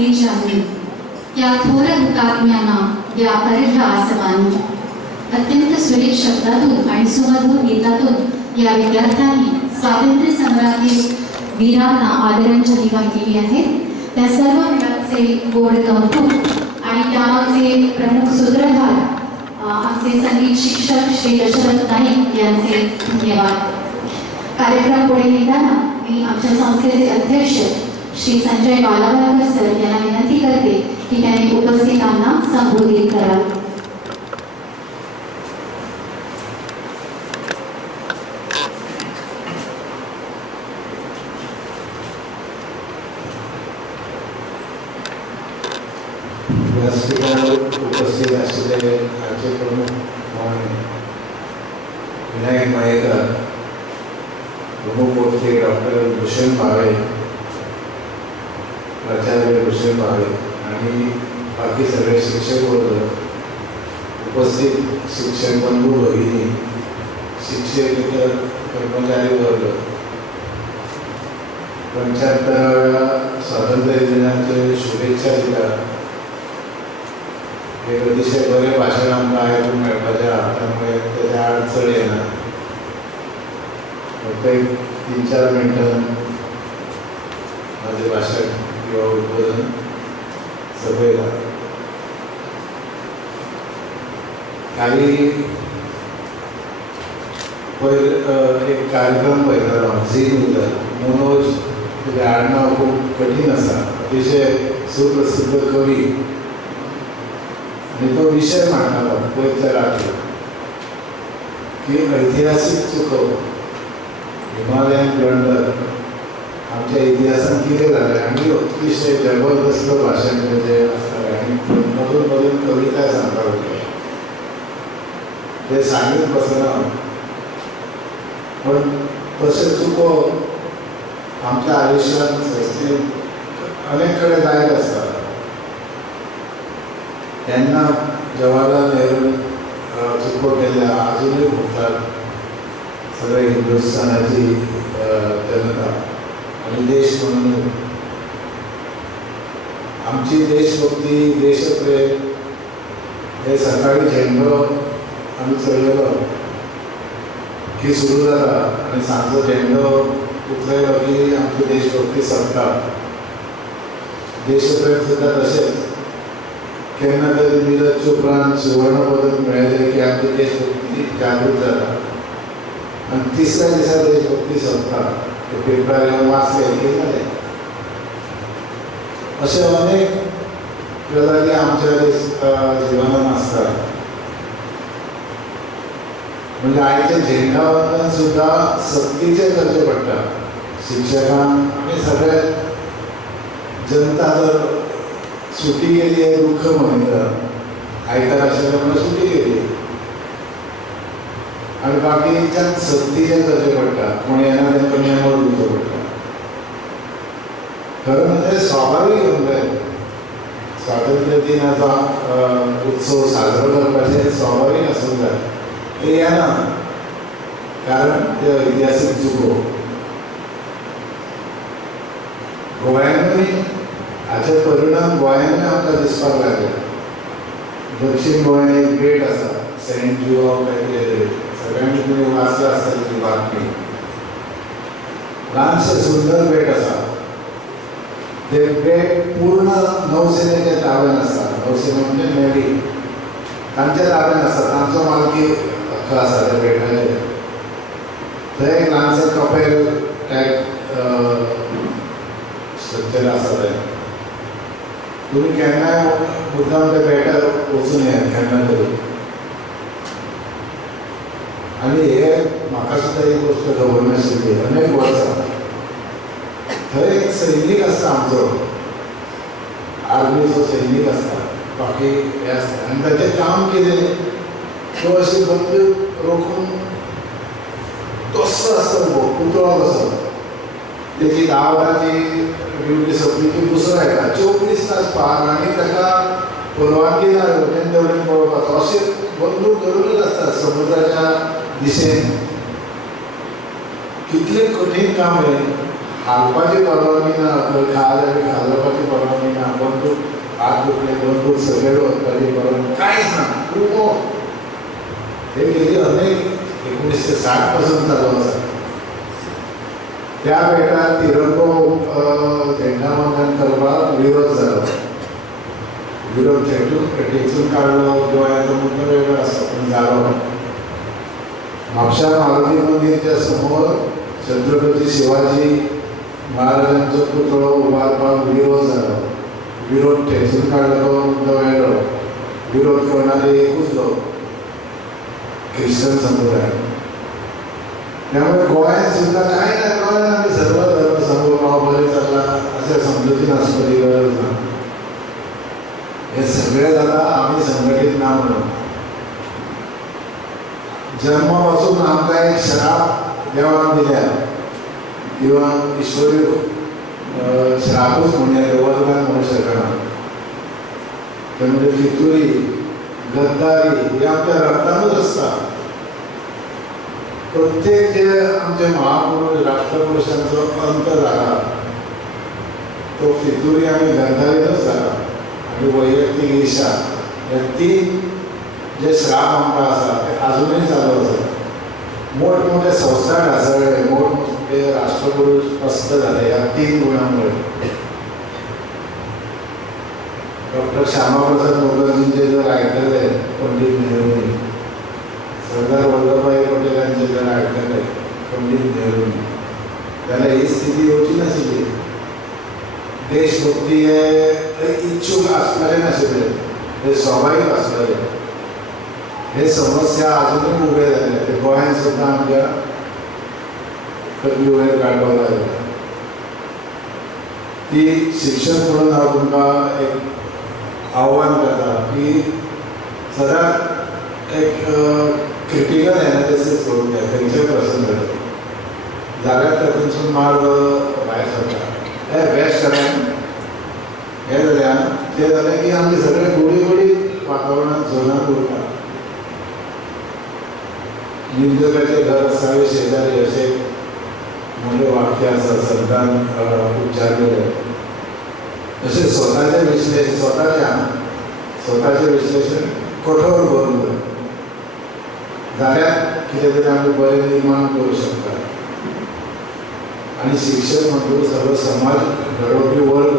हे जाणून या थोर हुतात्म्यांना या अरढ आसमानी. अत्यंत सुरेख शब्दातून आणि सुमधुर गीतातून या विद्यार्थ्यांनी स्वातंत्र्य संग्रामातील वीरांना आदरांजली वाहिलेली आहे. त्या सर्व मुलांचे गोड कौतुक आणि त्यामागचे प्रमुख सूत्रधार आमचे संगीत शिक्षक श्री दशरथ नाईक यांचे धन्यवाद. कार्यक्रम पुढे नेताना मी आमच्या संस्थेचे अध्यक्ष श्री संजय बालावलकर सर यांना विनंती करते की त्यांनी उपस्थितांना संबोधित करावे. व्यासपीठावर उपस्थित असलेले आमचे प्रमुख विनायक मायेकर, उपमुख्यमंत्री डॉक्टर भूषण भावे, प्राचार्य भूषण भावे आणि बाकी सगळे शिक्षक वर्ग, उपस्थित शिक्षक बंधू भगिनी, शिक्षकेतर कर्मचारी वर्ग, 75व्या स्वातंत्र्य दिनाचे शुभेच्छा दिल्या. एक अतिशय बरे भाषण आमकां आयकूंक मेळपाचें आसा, त्यामुळे त्याच्या अडचण येना. फक्त एक 3-4 मिनटां माझे भाषण किंवा उद्बोधन सभेला काही एक कार्यक्रम पळयतालो झी न्यूजार. मनोज तुजें आडनाव खूब कठीण आसा, अतिशय सुप्रसिद्ध कवी, आणि तो विषय मांडटालो गोंयच्या राखीव की ऐतिहासीक चुको, हिमालयन ब्लंडर, आमच्या इतिहासान कितें जालें, आनी अतिशय जबरदस्त भाशेन तेजें आसतालें आनी मधून मधून कविता सांगतालो. ते सांगीत बसना, पण तशें चुको आमच्या आयुश्यांत संस्थेन अनेक कडेन जायत आसता. तेन्ना जवाहरलाल नेहरू चुको केल्या अजूनय भोगतात सगळे हिंदुस्थानाची जनता आणि देश म्हणून. आमची देशभक्ती, देशप्रेम हे सकाळी झेंडो आमी चडयलो की सुरू जाता आनी सांजचो झेंडो उखलयलो की आमची देशभक्ती सोंपता. देशप्रेम सुद्दां तशेंच. केन्ना तरी नीरज चोप्रान सुवर्ण पदक मेळयलें की आमची देशभक्ती जागृत जाता आनी तिसऱ्या दिसा देशभक्ती सोंपता. पेपरार येवन वाचलें की जालें. अशे अनेक गजाली आमच्या जिवनांत आसतात. म्हणजे आयचे झेंडा वंदन सुद्दां सक्तीचें करचें पडटा. शिक्षकांक आनी सगळे जनता जर सुटी गेली हे दुःख मनयतात. आयतार आशिल्ल्या म्हणून सुटी गेली आनी बाकीच्यान सक्तीचें करचें पडटा. कोण येना तेंकां नेमो दिवचो पडटा. खरें म्हणजे स्वाभावीक येवंक जाय. स्वातंत्र्य दिनाचो उत्सव साजरो करपाचें स्वाभावीक आसूंक जाय. ते येना कारण ते ऐतिहासीक चुको. गोंयांतूय हाचे परिणाम गोंयांतूय आमकां दिसपाक लागले. दक्षिण गोंयांत एक बेट आसा, सेंट ज्यू ऑफ एंग्लेंड, सगळ्यांनी तुमी वाचला आसतली ती बातमी. ल्हानशें सुंदर बेट आसा. ते बेट पूर्ण नौसेनेच्या ताब्यान आसा. नौसेना म्हणजे नेव्ही तांच्या ताब्यान आसा. तांचो मालकी हक्क आसा त्या बेटाचेर. थंय एक ल्हानशें कपेल टायप स्ट्रक्चर आसा थंय. तुम्ही केन्नाय मुद्दाम त्या बेटार वचून येयात केन्ना तरी. आनी हे म्हाका सुद्दां एक गोश्ट खबर नाशिल्ली अनेक वर्सां. थंय एक सैनीक आसता आमचो, आर्मीचो सैनीक आसता, बाकी हे आसता. आनी ताचें काम कितें, तो अशी बंदूक रोखून तस्सो आसता पुतळो कसो. तेची 10 वरांची ड्युटी सोंपली की दुसरो येता 24 तास पार आनी ताका परवानगी ना तेन्ना तेवढें पळोवपाचो. अशें बंदूक धरूनच आसता समुद्राच्या दिशेन. कितलें कठीण काम हें. हालपाची परवानगी ना, खंय खाल आनी घालपाची परवानगी ना, बंदूक हात दुखले, दोन दूध सगळे कधी करून काहीच ना खूप हे गेली अनेक 1960 पासून चालू असतात. त्या वेळार तिरंगो झेंडावंदन करपाक विरोध जालो. विरोध थंयसून काडलो किंवा येतो मुद्दो वेगळो आसता पूण जालो. म्हापशा मारुती मंदिरच्या समोर छत्रपती शिवाजी महाराजांचो पुतळो उबारपाक विरोध जालो. विरोध थंयसून काडलो मुद्दो वेगळो. विरोध करणारे एकूच लोक ख्रिश्चन समुदाय. त्यामुळे गोंयांत सुद्धा काय ना गोंयांत आमी सर्व धर्म समभाव बरें चल्ला अशें समजुतीन आसपाची गरज ना. हे सगळें जाता आमी संघटीत ना म्हणून. जन्म वचून आमकां एक श्राप देवान दिल्या किंवा ईश्वरी श्रापूच म्हणया वरदान म्हणूं शकना. ते म्हणजे फितुरी गद्दारी हे आमच्या रक्तानूच आसता. प्रत्येक जे आमचे महापुरुष राष्ट्रपुरुषांचो अंत जाला तो फितुरी आनी गद्दारीनूच जाला. आनी वैयक्तीक ईर्शा हे तीन जे श्राप आमकां आसा ते आजुनूय चालू आसा. मोठमोठे संस्था ढासळ्ळे, मोठमोठे राष्ट्रपुरुष अस्त जाले ह्या तीन गुणांमुळे. डॉक्टर श्यामाप्रसाद मुखर्जींचे जर आयकले पंडित नेहरूनी, सरदार वल्लभभाई पटेलांचे जर आयकले पंडित नेहरूनी, जाल्यार ही स्थिती येवची नाशिल्ली. देशभक्ती हे इच्छूक आसलेले नाशिल्ले, हे स्वाभावीक आसलेले. हे समस्या आजुनूय उबे जाले. ते गोंयांत सुद्दां आमच्या तकली वयर काडपाक लागले. ती शिक्षण म्हणून हांव तुमकां एक आव्हान करता की सदांच एक क्रिटिकल एनालिसीस करूंक जाय खंयचेय प्रसंग जाल्यार तातूंतसून मार्ग भायर सरता. हे बेस्ट जाल्यार हे जाल्यार तें जालें की आमी सगळे गोडी गोडी वातावरणांत झोनांत उरता. निंदकाचें घर असावे शेजारी अशें म्हजें वाक्य आसा संतान उच्चारलेलें. तशें स्वताचें विश्लेशण स्वताचें विश्लेशण कठोर करूंक जाय. जाल्यार कितें तरी आमी बरें निर्माण करूंक शकता. आनी शिक्षक म्हणटकूच सगळो समाज घडोवपी वर्ग,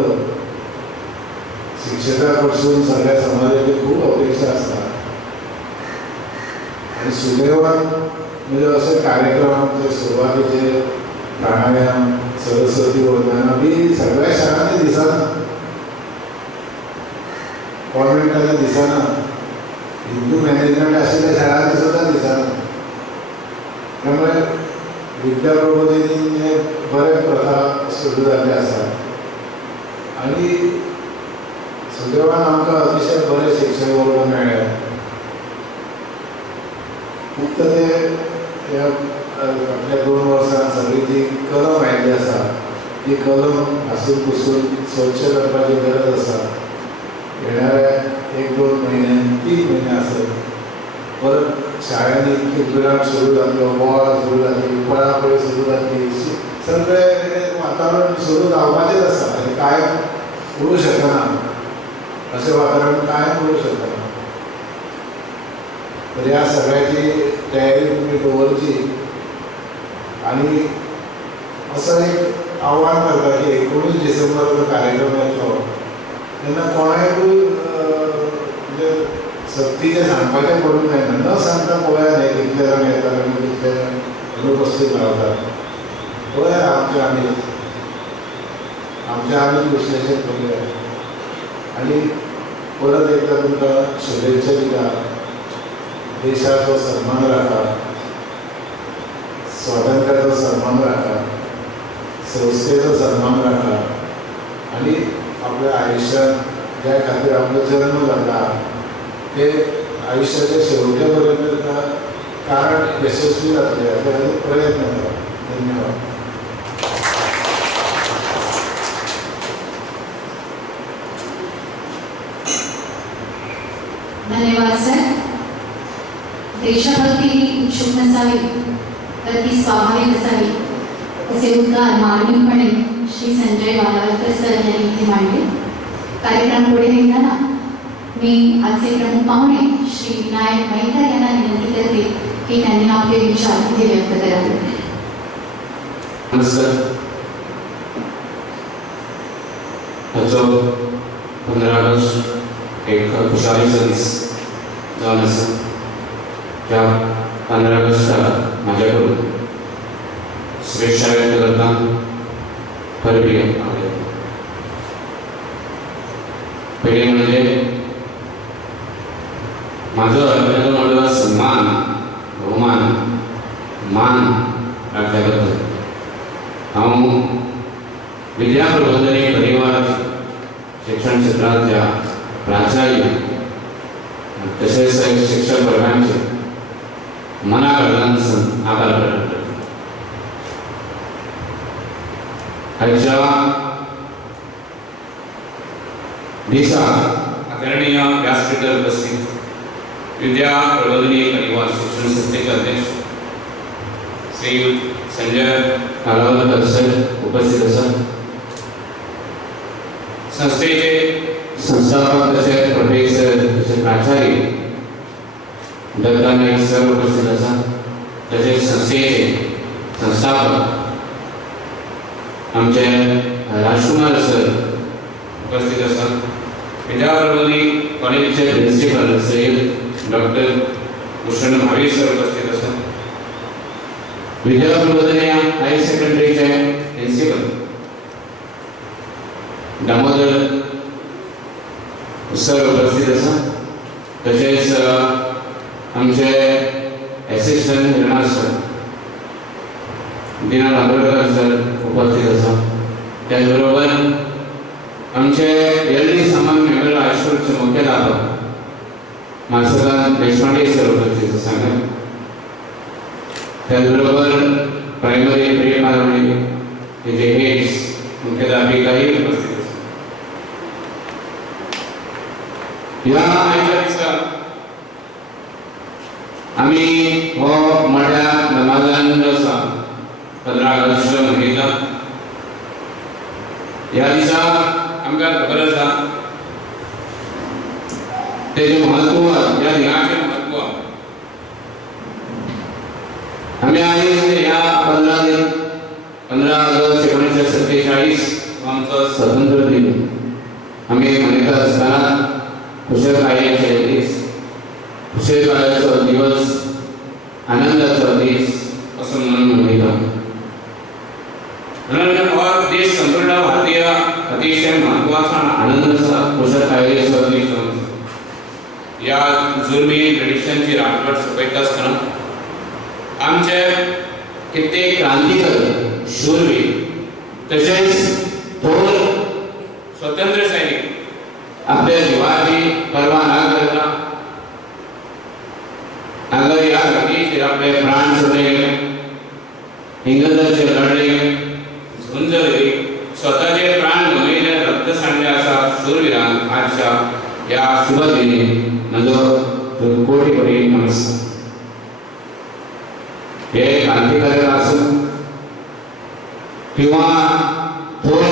शिक्षका कडसून सगळ्या समाजाची खूब अपेक्षा आसता. आनी सुदैवान म्हणजे अशे कार्यक्रम जे सुरवातीचे प्राणायाम, सरस्वती वंदना बी सगळ्या शाळांनी दिसना, कॉन्व्हेंटांनी दिसना, हिंदू मॅनेजमेंट आशिल्ल्या शाळांनी सुद्दां दिसना. त्यामुळे विद्या प्रबोधिनीन हे बरे प्रथा सुरू जाल्ले आसा. आनी सुदैवान आमकां अतिशय बरे शिक्षक वर्ग मेळ्ळे. फक्त ते फाटल्या 2 वर्सांत सगळी जी कलम आयिल्ली आसा ती कलम हांसून पुसून स्वच्छ करपाची गरज आसा. येणाऱ्या 1-2 म्हयने 3 म्हयने आसत परत शाळांनी किरकिराट सुरू जातलो, बोवाळ सुरू जातली, पळापळी सुरू जातली. सगळें वातावरण सुरू जावपाचेंच आसा. आनी कांय उरूंक शकना, अशें वातावरण कांय उरूंक शकना. तर ह्या सगळ्याची तयारी तुमी दवरची. आनी असं एक आव्हान करता की 19 डिसेंबर जो कार्यक्रम येतलो तेन्ना कोणाकूय म्हणजे सक्तीचें सांगपाचें पडूंक जायना. न सांगता पळयात हे कितले जाण येतात आनी कितले जाण अनुपस्तीत रावतात. पळयात आमचें आमीच विश्लेशण करूया. आनी परत एकदा तुमकां शुभेच्छा दिता. देशाचो सन्मान राखा, स्वातंत्र्याचो सन्मान राखा, संस्थेचो सन्मान राखा. आनी आपल्या आयुश्यांत ज्या खातीर आपलो जन्म जाता ते आयुश्याच्या शेवटे पर्यंत कारण यशस्वी जातले हाचे खातीर प्रयत्न करा. धन्यवाद. धन्यवाद सर. देशभक्ती ही उत्सुक नसावी तर ती स्वाभाविक असावी असे उद्गार मार्मिकपणे श्री संजय वालावलकर सर यांनी इथे मांडले. कार्यक्रम पुढे नेताना मी आजचे प्रमुख पाहुणे श्री नायक मयेकर यांना विनंती करते की त्यांनी आपले विचार इथे व्यक्त करावे. नमस्कार. आजचो 15 ऑगस्ट एक खुशालीचो दीस जावन आसा. त्या 15 ऑगस्टाक म्हाज्या कडून शुभेच्छा व्यक्त करता परबी पहिले म्हणजे माझो अर्पणाचो व्हडलो सन्मान बहुमान मान राखल्या बद्दल हांव विद्या प्रबोधिनी परिवार शिक्षण क्षेत्रांतल्या प्राचार्य तशेंच शिक्षक वर्गांचे मनाकडल्यान आभार प्रकट करता. आजच्या दिसा आदरणीय व्यासपीठार उपस्थित विद्या प्रबोधिनी परिवार शिक्षण संस्थेचे अध्यक्ष श्रीयुत संजय कालावत सर उपस्थित आसात. संस्थेचे संस्थापक तसेच प्रोफेसर तसेच प्राचार्य दत्ता नाईक सर उपस्थित आसात. तसेच संस्थेचे संस्थापक आमचे राजकुमार सर उपस्थित आसात. विद्या प्रबोधिनी कॉलेजचे प्रिन्सिपल श्रीयुत डॉक्टर भूषण भावे सर उपस्थित आसात. विद्या प्रबोधिनी हायर सेकंडरीचे प्रिन्सिपल दामोदर सर उपस्थित आसात. तसेच आमचे असिस्टंट हेडमास्टर दिना नागोडकर सर उपस्थित आसात. त्याचबरोबर आमचे एलडी सामान्य मेमोरियल हायस्कूलचे मुख्याध्यापक मार्शलकांत देशपांडे सर उपस्थित आसात. त्याचबरोबर प्रायमरी प्री प्रायमरी जे हेड्स मुख्याध्यापिकाही उपस्थित आसात. ह्या आयच्या दिसा आम्ही हो मोठ्या नमाजान आसा 15 ऑगस्ट मनयता. ह्या दिसा आमकां खबर आसा तेजें म्हत्व, ह्या दिनाचें म्हत्व. आमी आयज ह्या 15 ऑगस्ट 1947 आमचो स्वतंत्र दिन आमी मनयता आसतना खुशालकायेचे दीस, खुशालकायेचो दिवस, आनंदाचो दीस असो म्हणून मनयता. म्हणून हो दीस संपूर्ण भारतीय अतिशय महत्वाचा आनंदाचा खुशालकायेचो दीस. ह्या जुलमी ट्रेडिशनची राखण सोपयता आसतना आमचे कित्येक क्रांतिकारी शूरवीर तशेंच थोर स्वतंत्र सैनिक आपल्या जिवाची पर्वा न करता हांगा ह्या खातीर आपले प्राण सोडले गेले, इंग्रजांचेर लढले गेले, झुंज दिली, स्वताचे प्राण गमयले, रक्त सांडले असा शूरवीरांक आजच्या ह्या शुभ दिनी म्हजो कोटी कोटी नमस्कार. हे क्रांतिकारी आसूं किंवा थोर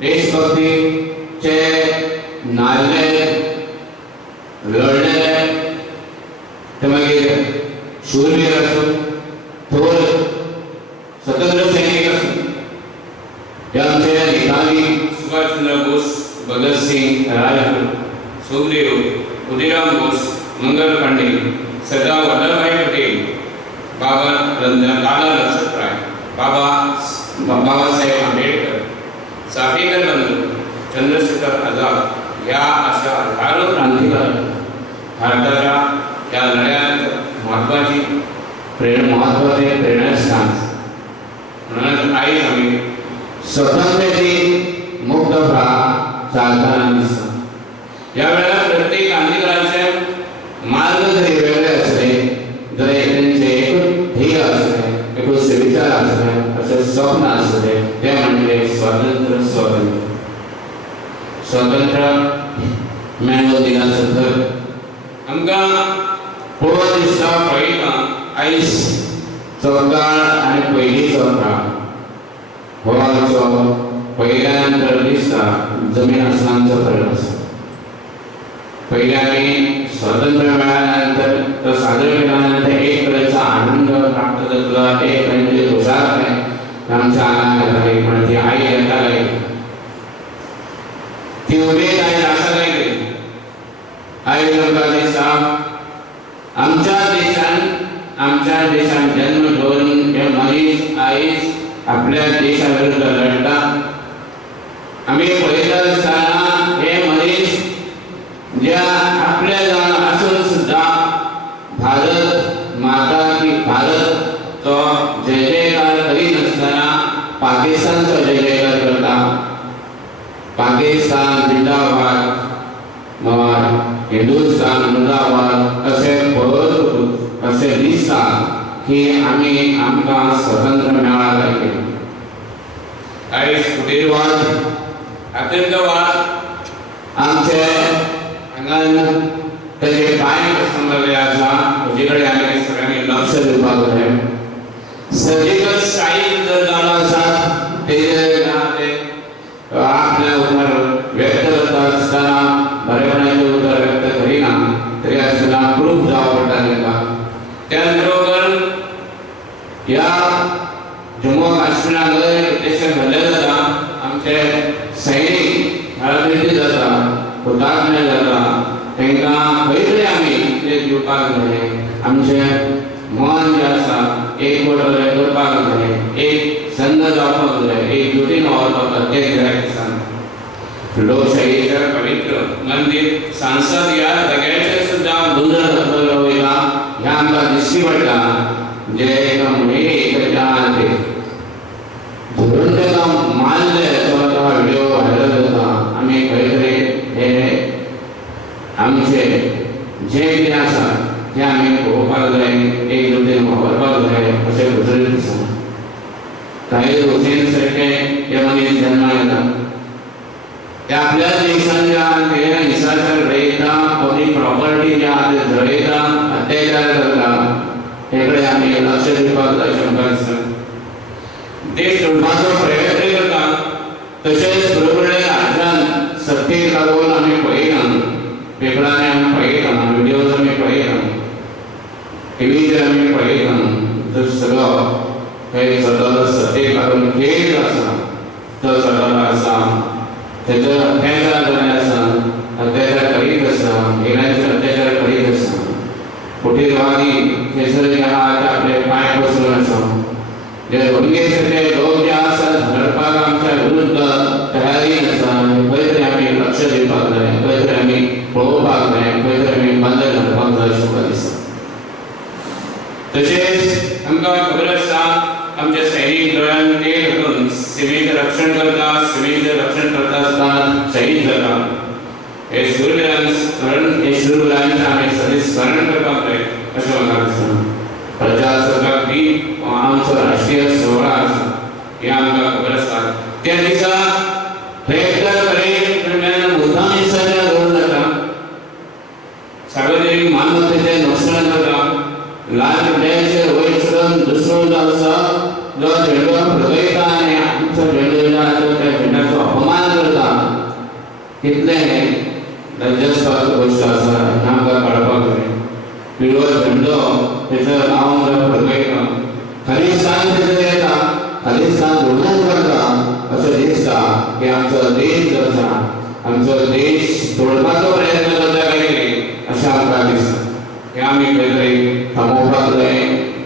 देशभक्तीचे नाल्ले लढले ते मागीर शूरवीर आसूं, थोर स्वतंत्र सैनिक आसूं, हे आमचे नेताजी सुभाषचंद्र बोस, भगतसिंग, राजगुरू, सुखदेव, खुदीराम बोस, मंगल पांडे, सरदार वल्लभभाई पटेल, लाला लजपत राय, बाबासाहेब आंबेडकर, चाफेकर बंधू, चंद्रशेखर आझाद ह्या अशा हजारो क्रांतिकारी भारताच्या ह्या लढ्यात महत्वाचे प्रेरणास्थान. म्हणून आयज आमी स्वतंत्र दिन मुक्तपणा चालताना दिसता. ह्या वेळार प्रत्येक क्रांतिकाराचे मार्ग जरी वेगळे असले जरी त्यांचे एकूच ध्येय असले, एकूच विचार असले, असे स्वप्न असले, ते म्हणजे स्वातंत्र्य. स्वातंत्र्य मेळो दिनानंतर आमकां पळोवन दिसता पळयता आयज चवकाळ आनी पयलींचो काळ हो आमचो पहिल्यानंतर दिसता जमीन आसमानचो फरक आसा. पहिले आम्ही स्वातंत्र्य मिळाल्यानंतर तो साजरे केल्यानंतर एक तरेचा आनंद प्राप्त जातलो, एक तरेची खुशालकाय आमच्या आंगान येताली. पण ती आई येताली ती उमेद आई आशालाय गेली. आई आमकां दिसता आमच्या देशान जन्म घेवन हे मनीस आयज आपल्या देशा विरुद्ध लढटा. आम्ही पळयता आसतना हे मनीस ज्या आपल्या जावन आसून सुद्धा भारत माता की भारत तो जय जयकार करीनासतना पाकिस्तानचो जय जयकार करता. पाकिस्तान जिंदाबाद, हिंदुस्तान मुर्दाबाद असे पळोवन असे दिसता की आमकां स्वतंत्र मेळाले. आयज फुटीरवाद आतंकवाद आमचे हांगान तेजे पांय बसलेले आसा. हाजे कडेन आमी सगळ्यांनी लक्ष दिवपाक जाय. सर्जिकल स्ट्राईक जर जालो आसा तेजे आपल्या उतर व्यक्त करता आसतना बरेपणाचें उतर व्यक्त करिना तरी आसतना प्रूफ जावं पडटा तांकां. त्याच बरोबर ह्या जम्मू काश्मीराक देशात हल्ले जाता, आमचे सैनीक मारपीट जाता, हुतात्मे जाता, तांकां खंय तरी आमी कितें दिवपाक जाय. आमचें मन जें आसा एकवट करपाक जाय, एक संद जावपाक जाय, एक जुटीन वावरपाक प्रत्येक जाय दिसान. लोकशाहीच्या पवित्र मंदिर सांसद ह्या जाग्याचेर सुद्दां गुंजळ जातलो वयता हें आमकां दिश्टी पडटा. जे एका मनयेक धरून तेका मारले तो व्हिडिओ व्हायरल जाता. आमी खंय तरी हे आमचे जे कितें आसा तें आमी पळोवपाक जाय, एक जुटीन वावरपाक जाय अशें गजाली दिसता. ताहीर हुसैन सारके हे मनीस जल्माक येतात. ते आपल्या देशान जे हिंसाचार घडयता, पब्लीक प्रॉपर्टी जे आहा ते जळयता, अत्याचार करता, हे कडेन आमी लक्ष दिवपाक जाय अशें म्हाका दिसता. देश सोडपाचो प्रयत्न करता तशेंच वेगवेगळ्या राज्यांत सत्तेक लागून आमी पळयना, पेपरांनी आमी पळयना, व्हिडिओज आमी पळयना, टीव्हीचेर आमी पळयना. तो सगळो हे सतत सत्तेक लागून खेळ जो आसा तो चलत आसा. तेजो अत्याचार जाल्ले आसा, अत्याचार करीत आसा, महिलांचेर अत्याचार करीत आसा. फुटीरवादी थंयसर जे आहा ते आपले पांय पसरून आसा. जे भुरगे सगळे लोक जे आसा धडपाक आमच्या विरुद्ध तयारीन आसा. खंय तरी आमी लक्ष दिवपाक जाय, खंय तरी आमी पळोवपाक जाय, खंय तरी आमी बंद घालपाक जाय अशें म्हाका दिसता. तशेंच आमकां खबर आसा आमचे सैनीक दोळ्यान तेल घालून सीमेचें रक्षण करता, सीमेचें रक्षण करता आसतना शहीद जाता. हे शूरवीरांचें आमी सदांच स्मरण करपाक जाय अशें म्हाका दिसता. प्रजासत्ताक दीन हो आमचो राष्ट्रीय सोहळा आसा, हें आमकां खबर आसा. त्या दिसा त्र्याहत्तर दरम्यान मुद्दाम हिंसाचार घडोवन जाता, सार्वजनीक मालमत्तेचें नुकसाण जाता. लाल किल्ल्याचेर वयर चडून दुसरो जो आसा जो झेंडो फडकयता आनी आमचो झेंडो जो आसा त्या झेंड्याचो अपमान करता, कितलें लज्जास्पद गोश्ट आसा हें आमकां कळपाक जाय. पिवळो झेंडो तेचो लावन जो फडकयता, खालिस्तान तेचेर येता, खालिस्तान धोरण करता अशें दिसता की आमचो देश जो आसा, आमचो देश तोडपाचो प्रयत्न करता कितें अशें आमकां दिसता. हें आमी खंय तरी थांबोवपाक जाय,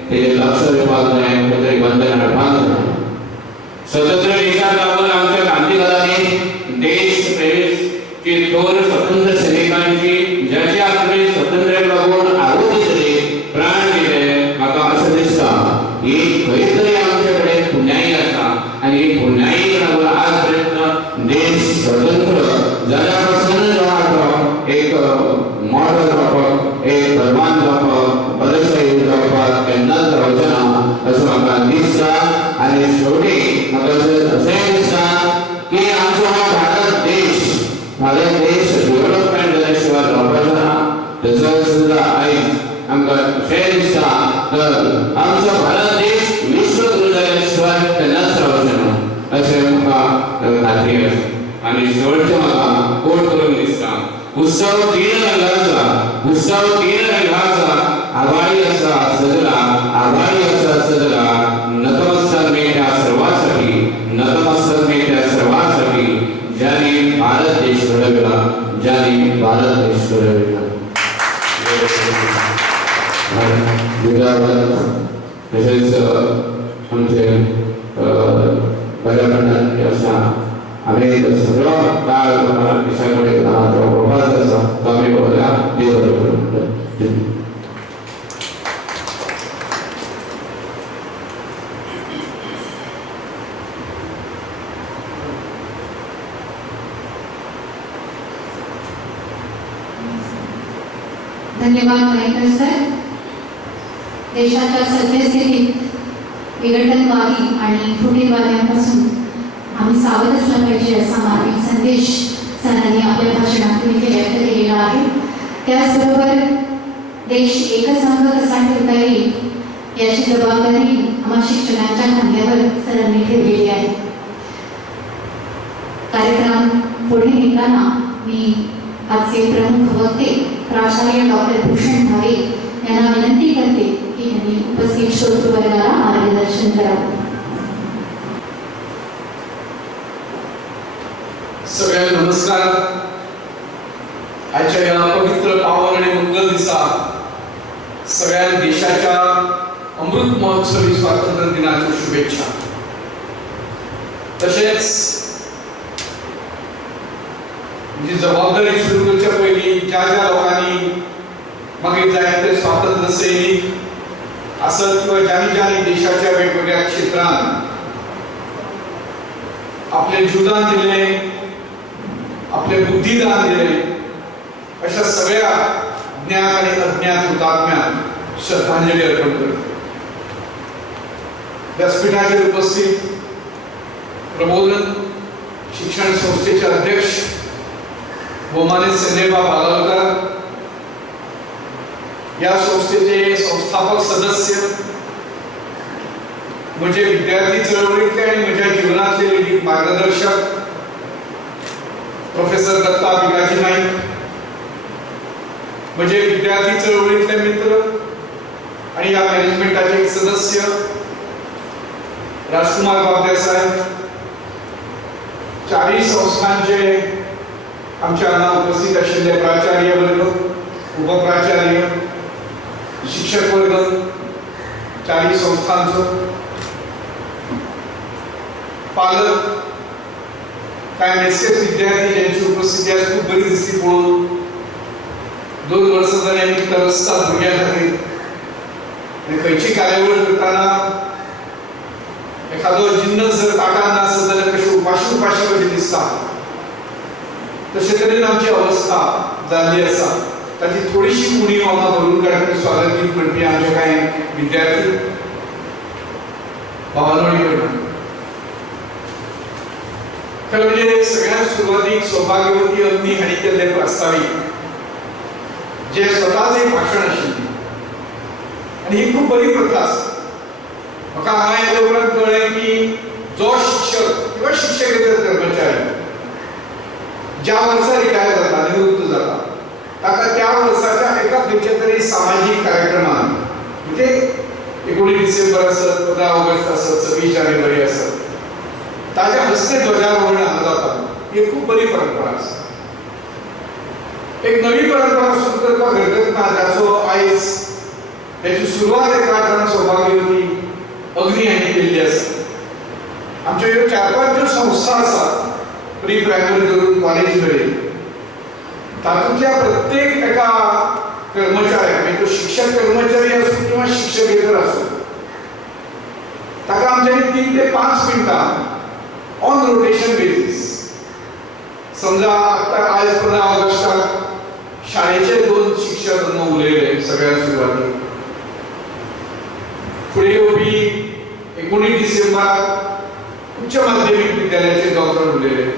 तेजेर लक्ष दिवपाक जाय, खंय तरी बंधन हाडपाक जाय. स्वतंत्र देशाक लागून आमच्या क्रांतिकारांनी देश प्रेमीची थोर स्वतंत्र सैनिकांची ज्याची आपले स्वतंत्र्याक लागून आहुती दिली, प्राण दिले, म्हाका अशें दिसता ही खंय तरी आमचे कडेन पुण्याई आसा. आनी ही पुण्याईक लागून आज पर्यंत देश स्वतंत्र जाल्या पासून जो आहा तो एक मॉडल जावपाक, एक धर्मान जावपाक, बदलशाही जावपाक केन्नाच रावचें ना अशें म्हाका दिसता. आनी शेवटी म्हाका अशेंय दिसता की आमचो हो भारत देश डेव्हलपमेंट जाल्या शिवाय रावपाचो ना. तेचो सुद्दां आयज आमकां अशेंय दिसता तर आमचो भारत देश विश्वगुरू जाल्या शिवाय केन्नाच रावचें ना अशें म्हाका आणि शेवटच्या मला कोट करून दिसता उत्सव 3 रंगाचा आभाळी असा सजला नतमस्तक मी त्या सर्वांसाठी ज्याने भारत देश घडविला तसेच आमचे पर्यावरण अशा अनेक सगळं काळ विषयाकडे आम्ही बोलल्या धन्यवाद मयेकर सर. देशाच्या सद्यस्थितीत विघटनवादी आणि फुटीरवाद्यांपासून आम्ही सावध असलं पाहिजे असा मार्मिक संदेश सरांनी आपल्या भाषणातून इथे व्यक्त केलेला आहे. त्याचबरोबर देश एकसंघ कसा ठेवता येईल याची जबाबदारी आम्हा शिक्षकांच्या खांद्यावर सरांनी ठेवलेली आहे. कार्यक्रम पुढे नेताना मी आजचे प्रमुख वक्ते प्राचार्य डॉक्टर भूषण भावे यांना विनंती करते की त्यांनी उपस्थित श्रोतृवर्गाला मार्गदर्शन करावं. सगळ्यांना नमस्कार. आजच्या या पवित्र पावन आणि मंगल दिवसात सगळ्या देशाच्या अमृत महोत्सवी स्वातंत्र्य दिनाच्या शुभेच्छा. तसेच जी जबाबदारी सुरू करच्या पहिली ज्या लोकांनी मागे जायचे स्वातंत्र्य सैनिक असं किंवा ज्यांनी देशाच्या वेगवेगळ्या क्षेत्रात आपले जीवदान दिले, आपले बुद्धिदान दिले, अशा सगळ्या ज्ञात आणि अज्ञात हुतात्म्यांना श्रद्धांजली अर्पण करतो. व्यासपीठावर उपस्थित प्रबोधन शिक्षण संस्थेचे अध्यक्ष गोमाने संजयबा बालावकर, या संस्थेचे संस्थापक सदस्य, म्हणजे विद्यार्थी चळवळीतले आणि माझ्या जीवनातले मार्गदर्शक प्रोफेसर दत्ता भिकाजी नाईक, म्हणजे विद्यार्थी चळवळीतले मित्र आणि या मॅनेजमेंटाचे एक सदस्य राजकुमार बाबदे साहेब, चारही संस्थांचे आमच्या उपस्थित असलेले प्राचार्य वर्ग, उपप्राचार्य, शिक्षक वर्ग, चारही संस्थांचं पालक, काय मेसेज विद्यार्थी ज्यांची उपस्थिती आज खूप बरी दिसती. पळून 2 वर्ष झाल्यानिमित्त रस्ता भुरग्यांसाठी आणि खंयची कार्यावळ करताना एखादो जिन्नस जर ताटांना असत जाल्यार कशी उपाशी कशी दिसता, तशे तरेन आमची अवस्था जाल्ली आसा. ताची थोडीशी उणीव आम्हाला भरून काडून स्वागत गीत म्हणपी आमचे कांय विद्यार्थी भावांनी करतात. खरं म्हणजे सगळ्यात सुरुवातीक सौभाग्यवती अग्नी हांणी केल्ले प्रस्तावित जे स्वताचे भाशण आशिल्लें आनी ही खूप बरी प्रथा आसा. म्हाका हांगा येदे उपरांत कळ्ळें की जो शिक्षक किंवा शिक्षकेतर कर्मचारी ज्या वर्सा रिटायर जाता, निवृत्त जाता, ताका त्या वर्साच्या एका खंयच्या तरी सामाजिक कार्यक्रमात, म्हणजे 19 डिसेंबर असत, 15 ऑगस्ट असत, 26 जानेवारी असत, ताच्या हस्ते ध्वजारोहण हांगा जाता. ही खूप बरी परंपरा आसा. एक नवी परंपरा सुरू करपाक हरकत ना, जाचो आयज त्याची सुरवात एका कारणान सौभाग्यवती अग्नी हांणी केल्ली आसा. आमच्यो ह्यो 4-5 ज्यो संस्था आसात, प्री प्रायमरी करून कॉलेज मेरेन, तातूंतल्या प्रत्येक एका कर्मचाऱ्याक, म्हणजे तो शिक्षक कर्मचारी आसूं किंवा शिक्षकेतर आसूं, ताका आमच्यांनी 3 ते 5 मिनटां ऑन रोटेशन बेसिस, समजा आता आज 15 ऑगस्टाक शाळेचे 2 शिक्षक उलयले सगळ्यात सुरवातीक, फुडें येवपी 19 डिसेंबराक उच्च माध्यमिक विद्यालयाचे 2 जण उलयले,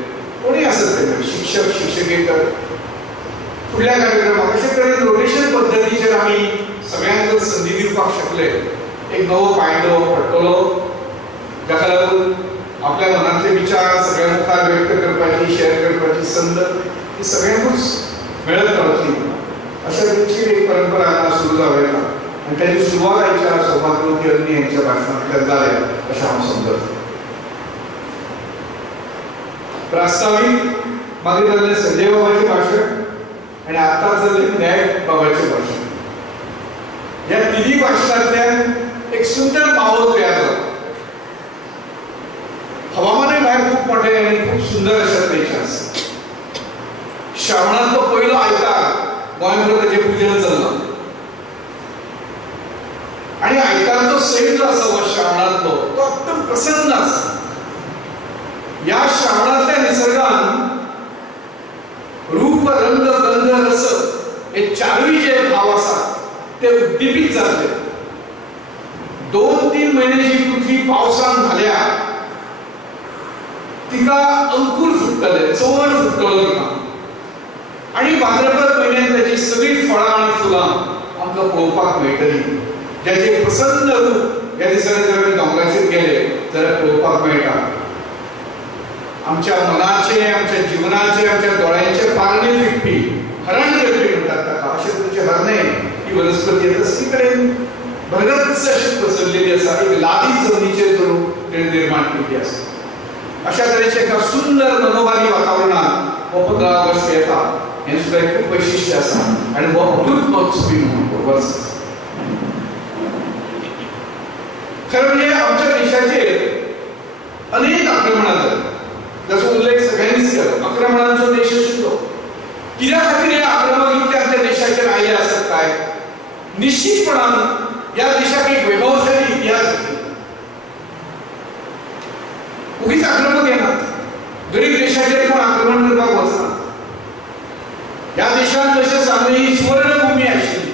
कोणी आसत ते शिक्षक शिक्षकेतर. फुडल्या कार्यक्रमाक अशे तरेन रोटेशन पद्दतीचेर आमी सगळ्यांक संदी दिवपाक शकले. एक नवो पायंडो पडटलो, जाका लागून आपल्या मनातले विचार सगळ्या मुखार व्यक्त करपाची शेअर करपाची संद ही सगळ्यांकूच मेळत रावतली अशा तरेची एक परंपरा आता सुरू जावं आणि त्याची सुरवात आयच्या सौभाग्यवती अग्नी यांच्या भाशणांतल्यान जाल्या अशें हांव समजता. प्रास्ताविक मागीर जाल्लें संजय बाबाचें भाशण आनी आतां जाल्लें न्यायक बाबाचें भाशण. ह्या तिन्ही भाशणांतल्यान एक सुंदर मावळ तयार जालो. हवामानय भायर खूब मोठें आनी खूब सुंदर अशा तरेचें आसा. श्रावणांतलो पयलो आयतार गोंयभर ताचें पुजन चल्लां आनी आयतारचो सैम जो आसा हो श्रावणांतलो तो अत्यंत प्रसन्न आसा. ह्या श्रावणांतल्या निसर्गान रूप रंग गंध रस हे चारूय जे भाव आसात ते उद्दीपीत जातले. 2-3 महिने जी पृथ्वी पावसान घाल्या तिका अंकुर फुटतले, चवण फुटतलो तिका आणि भाद्रपद म्हयन्यात त्याची सगळी फळां आणि फुलां आमकां पळोवपाक मेळटली. ज्याचे प्रसन्न रूप ह्या दिसांनी जर आमी दोंगराचेर गेले जाल्यार पळोवपाक मेळटा. आमच्या मनाचे, आमच्या जीवनाचे, आमच्या दोळ्यांचे पारणे फिटपी हरण करपी म्हणटात ताका अशें तरेचे हरणे ही वनस्पती आतां सगळी कडेन भरगच्च अशी पसरलेली आसा. एक लादी जमनीचेर करून तेणे निर्माण केल्ली आसा. अशा तरेचे एका सुंदर मनोहारी वातावरणात हो 15 ऑगस्ट येता हें सुद्दां एक खूब वैशिश्ट्य आसा आनी हो अद्भुत महोत्सवी वर्स आसा. खरें म्हणजे आमच्या देशाचेर अनेक आक्रमणां जाली. जसो उल्लेख सगळ्यांनीच केलो. आक्रमणांचो देश आशिल्लो. कित्या खातीर हे आक्रमक इतले आमच्या देशाचेर आयले आसत काय? निश्चितपणान ह्या देशाक एक वैभवशाली इतिहास आशिल्लो. उगीच आक्रमक येनात. गरीब देशाचेर कोण आक्रमण करपाक वचनात. ह्या देशांत जशें सांगलें ही सुवर्ण भूमी आशिल्ली.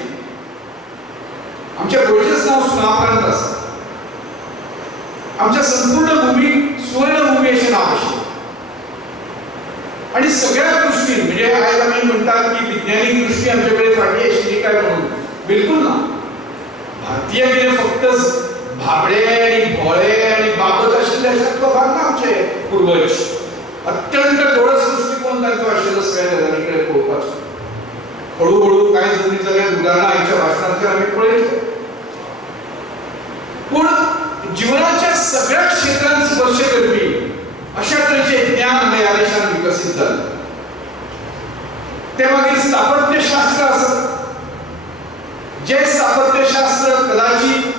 आमच्या गोंयचेंच नांव सुनापरान्त आसा. आमच्या संपूर्ण भूमीक सुवर्ण भूमी अशें नांव आशिल्लें. आणि सगळ्या दृश्टीन म्हणजे आयज आमी म्हणटात की विज्ञानीक दृश्टी आमचे कडेन फाटी आशिल्ली काय म्हणून बिलकुल ना. भारतीय कितें फक्त भाबडे आणि भोळे आणि बाबत आशिल्ले अशें लोकांक ना. आमचे पूर्वज अत्यंत डोळस दृश्टिकोन तांचो आशिल्लो सगळ्या गजाली कडेन पळोवपाचो. हळू कांय जरी जाल्यार उदाहरणां आयच्या भाशणांतल्यान आमी पळयतले. पूण जीवनाच्या सगळ्या क्षेत्रांत स्पर्श करपी अशा तरेचे ज्ञान आमच्या ह्या देशांत विकसीत जालें. ते मागीर स्थापत्यशास्त्र आसत. जे स्थापत्यशास्त्र कदाचित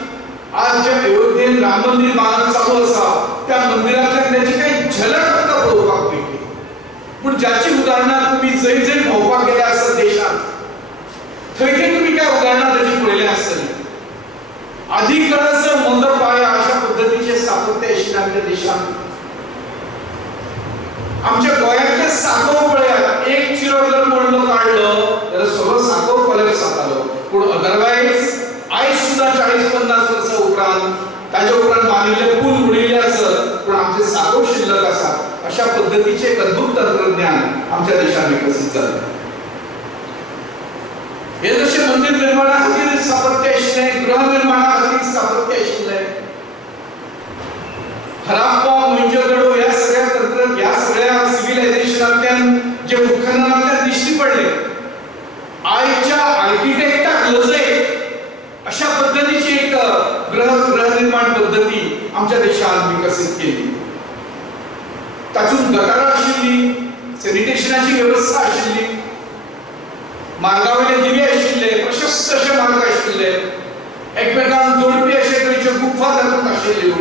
आज ज्या अयोध्येन राम मंदिर बांदप चालू आसा त्या मंदिरांतल्यान त्याची काही झलक आमकां पळोवपाक मेळटली. पूण ज्याची उदाहरणां तुमी जंय जंय भोंवपाक गेले आसत देशांत थंय थंय तुमी काय उदाहरणां ताची पळयली आसतली. अधिकच मंदपाय अशा पद्धतीचे स्थापत्य आशिल्ले आमच्या देशांत. आमच्या गोंयांतले साकव पळयात. एक चिरो जर मोडलो काडलो जाल्यार सगळो साकव कोलॅप्स जातालो. पूण अदरवायज आयज सुद्दां 40-50 वर्सां उपरांत ताजे उपरांत बांदिल्ले पूल उडिल्ले आसत पूण आमचे साकव शिल्लक आसा. अशा पद्धतीचे एक अद्भुत तंत्रज्ञान आमच्या देशांत विकसीत जालें. हे जशें मंदिर निर्माणा खातीर स्थापत्य आशिल्लें, गृहनिर्माणा खातीर स्थापत्य आशिल्लें, हराप्पा मोहनजोदडो ह्या सगळ्या सिव्हिलायझेशनांतल्यान जे उत्खननांतल्यान दिश्टी पडले आयच्या आर्किटेक्टाक लजयत अशा पद्धतीची एक गृहनिर्माण पद्धती आमच्या देशांत विकसीत केली. तातूंत गटारां आशिल्ली, सॅनिटेशनाची वेवस्था आशिल्ली, मार्गावयले दिवे आशिल्ले, प्रशस्त अशे मार्ग आशिल्ले, एकमेकांक जोडपी अशे तरेच्यो गुफा तातूंत आशिल्ल्यो.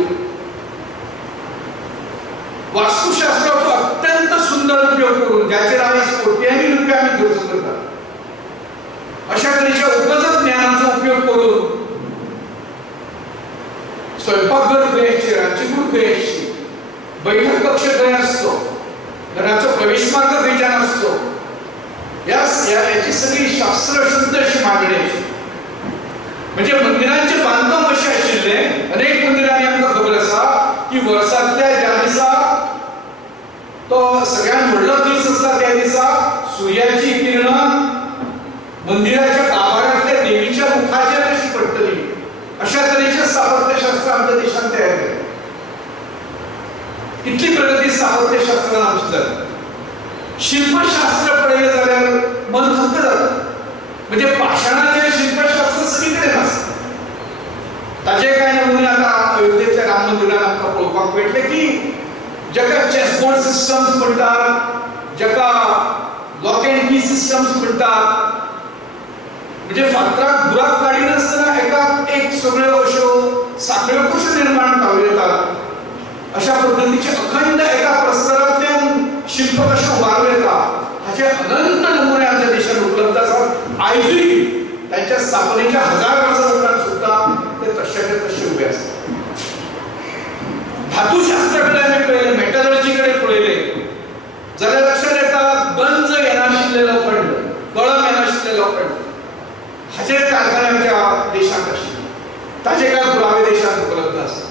वास्तुशास्त्राचो अत्यंत सुंदर उपयोग करून ज्याचेर आयज कोट्यांनी रुपया आमी खर्च करतात अशा तरेच्या उपजत ज्ञानाचो उपयोग करून स्वयंपाकघर खंय आसचें, रांदचीकूड खंय आसची, बैठक कक्ष खंय आसचो, घराचो प्रवेश मार्ग खंयच्यान आसचो, याची सगळी शास्त्रशुद्ध अशी मांडणी आशिल्ली. म्हणजे मंदिरांचे बांदकाम अशें आशिल्लें. अनेक मंदिरांनी आमकां खबर आसा की वर्सांतल्या ज्या दिसा तो सगळ्यात व्हडलो दीस आसता त्या दिसा सूर्याची किरणां मंदिराच्या गाभाऱ्यांतल्या देवीच्या मुखाचेर कशी पडटली अशा तरेचें स्थापत्यशास्त्र आमच्या देशांत तयार केलें. स्थापत्यशास्त्रान आमचे जालें. शिल्पशास्त्र पळयलें जाल्यार मन थक्क जाता. म्हणजे पाषाणाचें शिल्पशास्त्र सगळी कडेन आसा. ताचे कांय नमुने आतां अयोध्येच्या राम मंदिरान आमकां पळोवपाक मेळटले की जाका चॅसबोर्ड सिस्टम्स म्हणटात, जाका लॉक अँड की सिस्टम्स म्हणटात, म्हणजे फातराक बुराक काडिनासतना एकाक एक सगळ्यो अश्यो साखळ्यो कश्यो निर्माण जावं येतात, अशा पद्दतीचे अखंड एका प्रस्तरांतल्यान शिल्प कशें उबारूं येता हाचे अनंत नमुने आमच्या देशात उपलब्ध आसात. आयजूय त्यांच्या स्थापनेच्या 1000 वर्सां उपरांत सुद्धा ते तशेचे तशे उबे आसात. धातुशास्त्रा कडेन आमी पळयलें, मेटलर्जी कडेन पळयलें जाल्यार लक्षात येता गंज येनाशिल्ले लोखंड, कळम येनाशिल्ले लोखंड हाचे कारखाने आमच्या देशांत आशिल्ले. ताचे कांय पुरावे देशांत उपलब्ध आसात.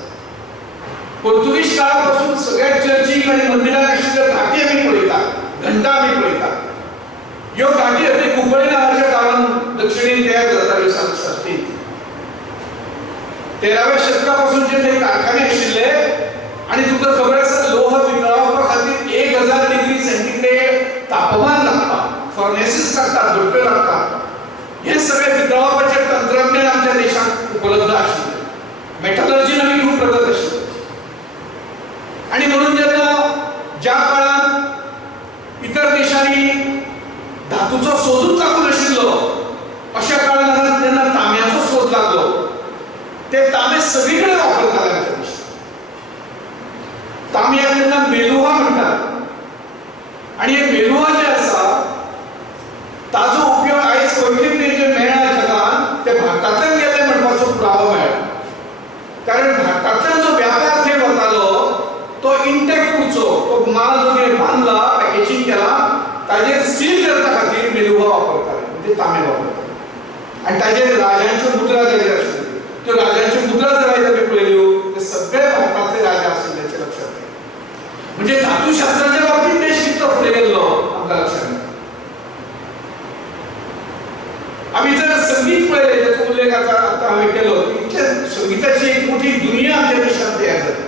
पोर्तुगीज काळापासून सगळ्या चर्चीक आनी मंदिरांत आशिल्ल्यो घाटी आमी पळयतात, घंटा आमी पळयतात. ह्यो घाटी अगदी कुंकळी नांवाच्या काळांत दक्षिणेक तयार जाताल्यो साश्टीत. 13व्या शतकापासूनचे ते कारखाने आशिल्ले आणि तुका खबर आसा लोह वितळावपा खातीर 1000 डिग्री सेंटीग्रेड तापमान लागता, फर्नेसीस लागतात, भट्ट्यो लागतात. हे सगळे वितळावपाचे तंत्रज्ञान आमच्या देशात उपलब्ध आशिल्ले. मेटलर्जीन आमी खूब प्रगत आशिल्ले. आणि म्हणून जेन्ना ज्या काळात इतर देशांनी धातूचो सोदूच लागू नाशिल्लो अशा काळात जेन्ना तांब्याचो सोद लागलो ते तांबे सगळी कडेन वापरताले आमच्या देशात. तांब्याक तेन्ना मेलुहा म्हणटात आणि हे मेलुहा जे आसा ताजो उपयोग आयज खंयतरी जे मेळ्ळा जगान ते भारतांतल्यान गेले म्हणपाचो पुरावो मेळ्ळा. कारण भारतांतल्यान जो व्यापार थंय वतालो तो इंटॅक्ट उरचो, तो माल जो कितें बांदला, पॅकेजिंग केला ताजेर सील करता खातीर मेलुहा वापरताले, म्हणजे तांबे वापरताले. आणि ताजेर राजांच्यो मुद्रा जाल्ल्यो आशिल्ल्यो. त्यो राजांच्यो मुद्रा जर आयज आमी पळयल्यो ते सगळे भारतांतले राजा आशिल्ल्याचें लक्षात येता. म्हणजे धातुशास्त्राच्या बाबतींत देश कितलो फुडें गेल्लो आमकां लक्षात येता. आमी जर संगीत पळयलें ताचो उल्लेख आतां हांवें केलो, संगीताची एक मोठी दुनिया आमच्या देशांत तयार जाली.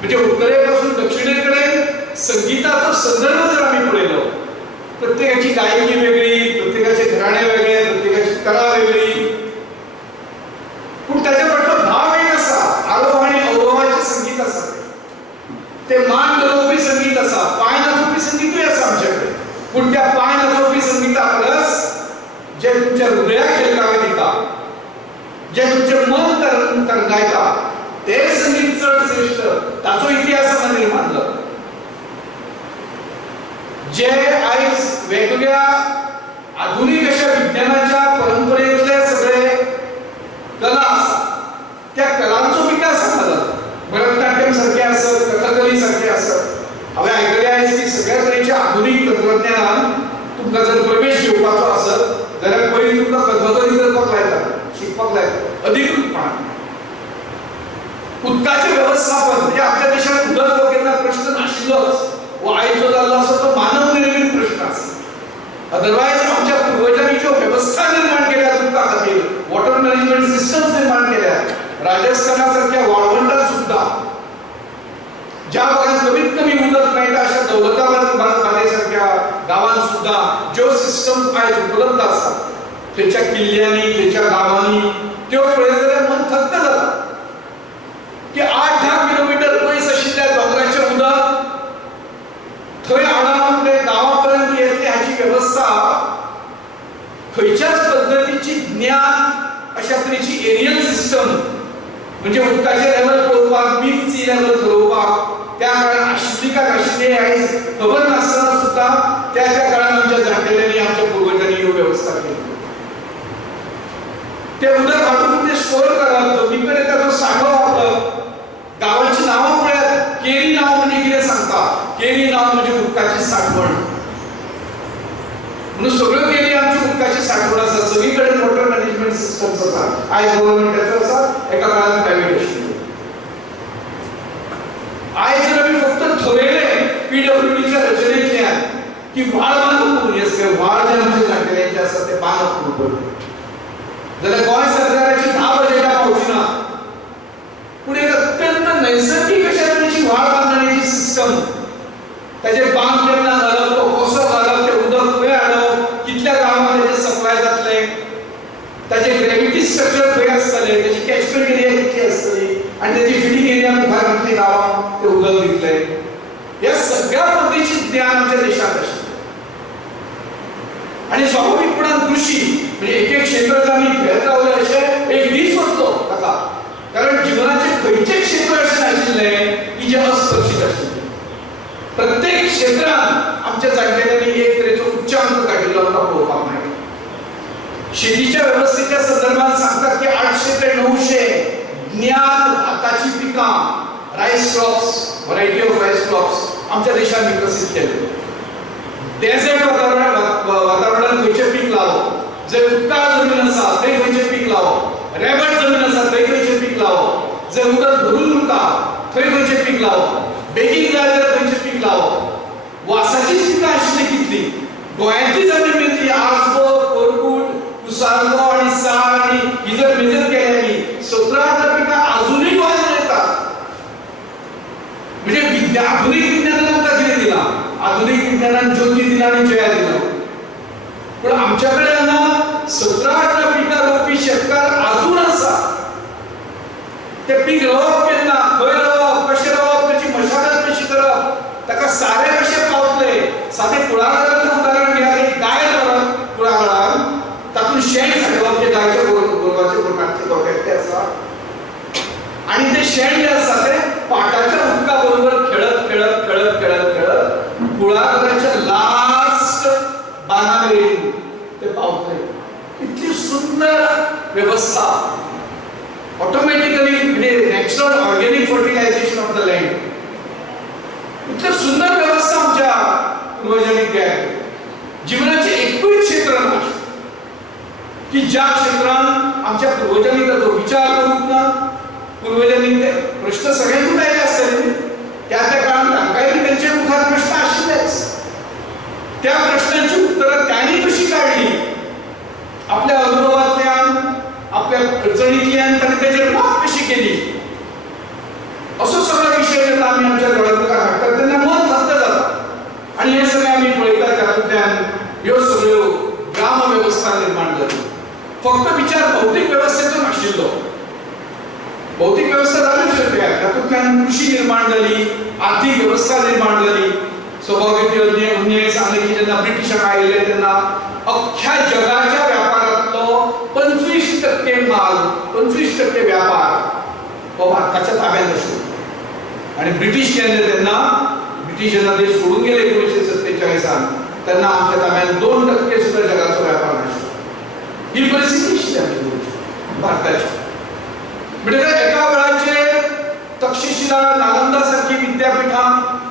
म्हणजे उत्तरेपासून दक्षिणेकडे संगीताचो संदर्भ जर आम्ही पळयलो, प्रत्येकाची गायकी वेगळी, प्रत्येकाचे घराणे वेगळे, प्रत्येकाची कला वेगळी, पण त्याच्या फाटलो भाव एक आसा. आरोह आणि अवरोहाचे संगीत आसा, ते मान डोलोवपी संगीत आसा, पांय नाचोवपी संगीतूय आसा आमच्याकडे. पण त्या पांय नाचोवपी संगीता परस जे तुमच्या हृदयाक हेलकावे दिता, जे तुमचे मन तरंगायता ते संगीत चड श्रेष्ठ, ताचो इतिहास आमकां निर्माण जालो. जे आयज वेगवेगळ्या आधुनिक अशा विज्ञानाच्या परंपरेतले सगळे कला आसा त्या कलांचो विकास आमकां जालो. भरतनाट्यम सारखे आसत, कथकली सारखे आसत. हांवें आयकलें आयज की सगळ्या तरेच्या आधुनिक तंत्रज्ञानान तुमकां जर प्रवेश घेवपाचो आसत जाल्यार पयलीं तुमकां कथकली करपाक लायता, शिकपाक लायता अधिकृतपणान. उदकाचें व्यवस्थापन, म्हणजे आमच्या देशात उदक हो केन्ना प्रश्न नाशिल्लोच, वो आयज जो जाल्लो आसा तो मानव निर्मीत प्रश्न आसा. अदरवायज आमच्या पूर्वजांनी ज्यो वेवस्था निर्माण केल्या उदका खातीर, वॉटर मॅनेजमेंट सिस्टम्स निर्माण केल्या, राजस्थाना सारख्या वाळवंटात सुद्धा ज्या भागात कमीत कमी उदक मेळटा अशा दौलताबाद बादेसारख्या गावांत सुद्धा ज्यो सिस्टम्स आयज उपलब्ध आसात, थंयच्या किल्ल्यांनी, थंयच्या गावांनी, त्यो पळयत जाल्यार मन थक्क जाता की 8-10 किलोमीटर पयस आशिल्ल्या दोंगराचें उदक थंय हाडून ते गांवापर्यंत येतले हाची वेवस्था खंयच्याच पद्दतीची ज्ञान अशा तरेची एरियल सिस्टम, म्हणजे उदकाचे लेवल पळोवपाक, बीच सी लेवल ठरोवपाक त्या काळात आशिल्ली काय नाशिल्ली आयज खबर नासतना सुद्धा त्या काळात आमच्या जाणटेल्यांनी, आमच्या पूर्वजांनी ह्यो वेवस्था केली. ते उदक हाडून ते स्टोर करप, जमनीकडे ताचो साठो वापरप. गावांची नांवां पळयात, केरी नांव म्हणजे कितें सांगता? केरी नांव म्हणजे उदकाची साठवण. म्हणून सगळ्यो केरी आमची उदकाची साठवण आसा. सगळीकडे वॉटर मॅनेजमेंट सिस्टम्स आसा. आयज गव्हर्नमेंटाचो आसा, एका काळात प्रायव्हेट आशिल्लो. आयज जर आमी फक्त ठरयलें पीडब्ल्यूडीच्या रचनेंतल्यान की व्हाळ बांदून व्हाळ जे आमचे जाणटेल्यांचे आसा ते बांदप म्हणून जाल्यार गोंय सरकाराची 10 बजेटां पावची ना. पूण एक अत्यंत नैसर्गिक अशा तरेची व्हाळ बांदण्याची सिस्टम त्याचे बांद केन्ना घालप, तो कसो घालप, ते उदक खंय हाडप, कितल्या गांवांक तेजे सप्लाय जातले, त्याचे ग्रेविटी स्ट्रक्चर खंय आसतले, त्याची कॅचमेंट एरिया कितली आसतली आणि त्याची फिडिंग एरिया मुखार कितली गांवांक ते उदक दितले, या सगळ्या पद्धतीचे ज्ञान आमच्या देशात आशिल्लें. आणि स्वाभाविकपणान कृषी म्हणजे एक क्षेत्र आमी खेळत रावले अशें एक दीस वचलो ताका, कारण जीवनाचे खंयचे क्षेत्र अशें नाशिल्ले की जे अस्पर्शीत आशिल्ले. प्रत्येक क्षेत्रात आमच्या जाणटेल्यांनी एक तरेचो उच्चांक काडिल्लो आमकां पळोवपाक मेळटा. शेतीच्या वेवस्थेच्या संदर्भात सांगतात की 800 ते 900 ज्ञान भाताची पिकां, रायस क्रॉप्स, व्हरायटी ऑफ रायस क्रॉप्स आमच्या देशात विकसीत केले. डेझर्ट वातावरणात खंयचे पीक लावप, जर उदकाळ जमीन आसा थंय खंयचे पीक लावप, रेबट जमीन आसा थंय खंयचे पीक लावप, जर उदक भरून उरता थंय खंयचे पीक लावप, बेगीन जाय जाल्यार खंयचे पीक लावप, वासाची पिकां आशिल्ली कितली, गोंयांची जमीन मेळटली आसबो, कोरगूट, कुसारगो आणि साळ आणि ही जर मेजर केली 17,000 पिकां अजूनही गोंयांत येतात. म्हणजे आधुनिक विज्ञानान आमकां कितें दिलां, आधुनिक विज्ञानान ज्योती दिला आणि जया दिला. पण आमच्याकडे हांगा 17-18 पिकां रोवपी शेतकार अजून आसा. ते पीक रोवप केन्ना, खंय रोवप, कशें रोवप, त्याची मशागत कशी करप, ताका सारे कशे पावतले. सादें कुळागरांतलें उदाहरण घ्या, एक गाय दवरप कुळागरांत, तातूंत शेण घालप, जे गायच्या गोरवाचे पोटांतले दोळे ते आसा, आणि ते शेण जे आसा ते पाटाच्या उदका बरोबर खेळत खेळत खेळत खेळत खेळत कुळागराच्या लास्ट बांदामेरेन ते पावतले. इतली सुंदर व्यवस्था, ऑटोमॅटिकली म्हणजे natural organic fertilization of the land. इतली सुंदर व्यवस्था आमच्या पूर्वजांनी केली. जीवनाचे एकूच क्षेत्र ना की ज्या क्षेत्रात आमच्या पूर्वजांनी ताचो विचार करूंक ना. पूर्वजांनी ते प्रश्न सगळ्यांकूच आयले आसतले, त्या काळात तांकांय तेंचे मुखार प्रश्न आशिल्लेच. त्या प्रश्नांची उत्तरं त्यांनी कशी काढली, आपल्या अनुभवांतल्यान, आपल्या अडचणींतल्यान तांणी तेचेर मात कशी केली, असो सगळो विशय जेन्ना आमी आमच्या दोळ्यांमुखार हाडटात तेन्ना मन थक्क जाता. आणि हे सगळें आमी पळयतात तातूंतल्यान ह्यो सगळ्यो ग्राम वेवस्था निर्माण जाली. फक्त विचार भौतीक वेवस्थेचो नाशिल्लो, भौतिक व्यवस्था जालीच वेगळ्या, तातूंतल्यान कृषी निर्माण जाली, आर्थिक व्यवस्था निर्माण जाली. सौभाग्यवती अन्याय सांगले की जेन्ना ब्रिटिशांक आयिल्ले तेन्ना अख्ख्या जगाच्या व्यापारांतलो 25% माल, 25% व्यापार हो भारताच्या ताब्यांत आशिल्लो. आणि ब्रिटीश केले तेन्ना, ब्रिटीश जेन्ना देश सोडून गेले 1947 तेन्ना आमच्या ताब्यांत 2% सुद्धा जगाचो व्यापार नाशिल्लो. ही परिस्थिती आशिल्ली आमची भारताची. म्हणजे एका वेळाचेर तक्षशिला, नालंदा सारखी विद्यापीठां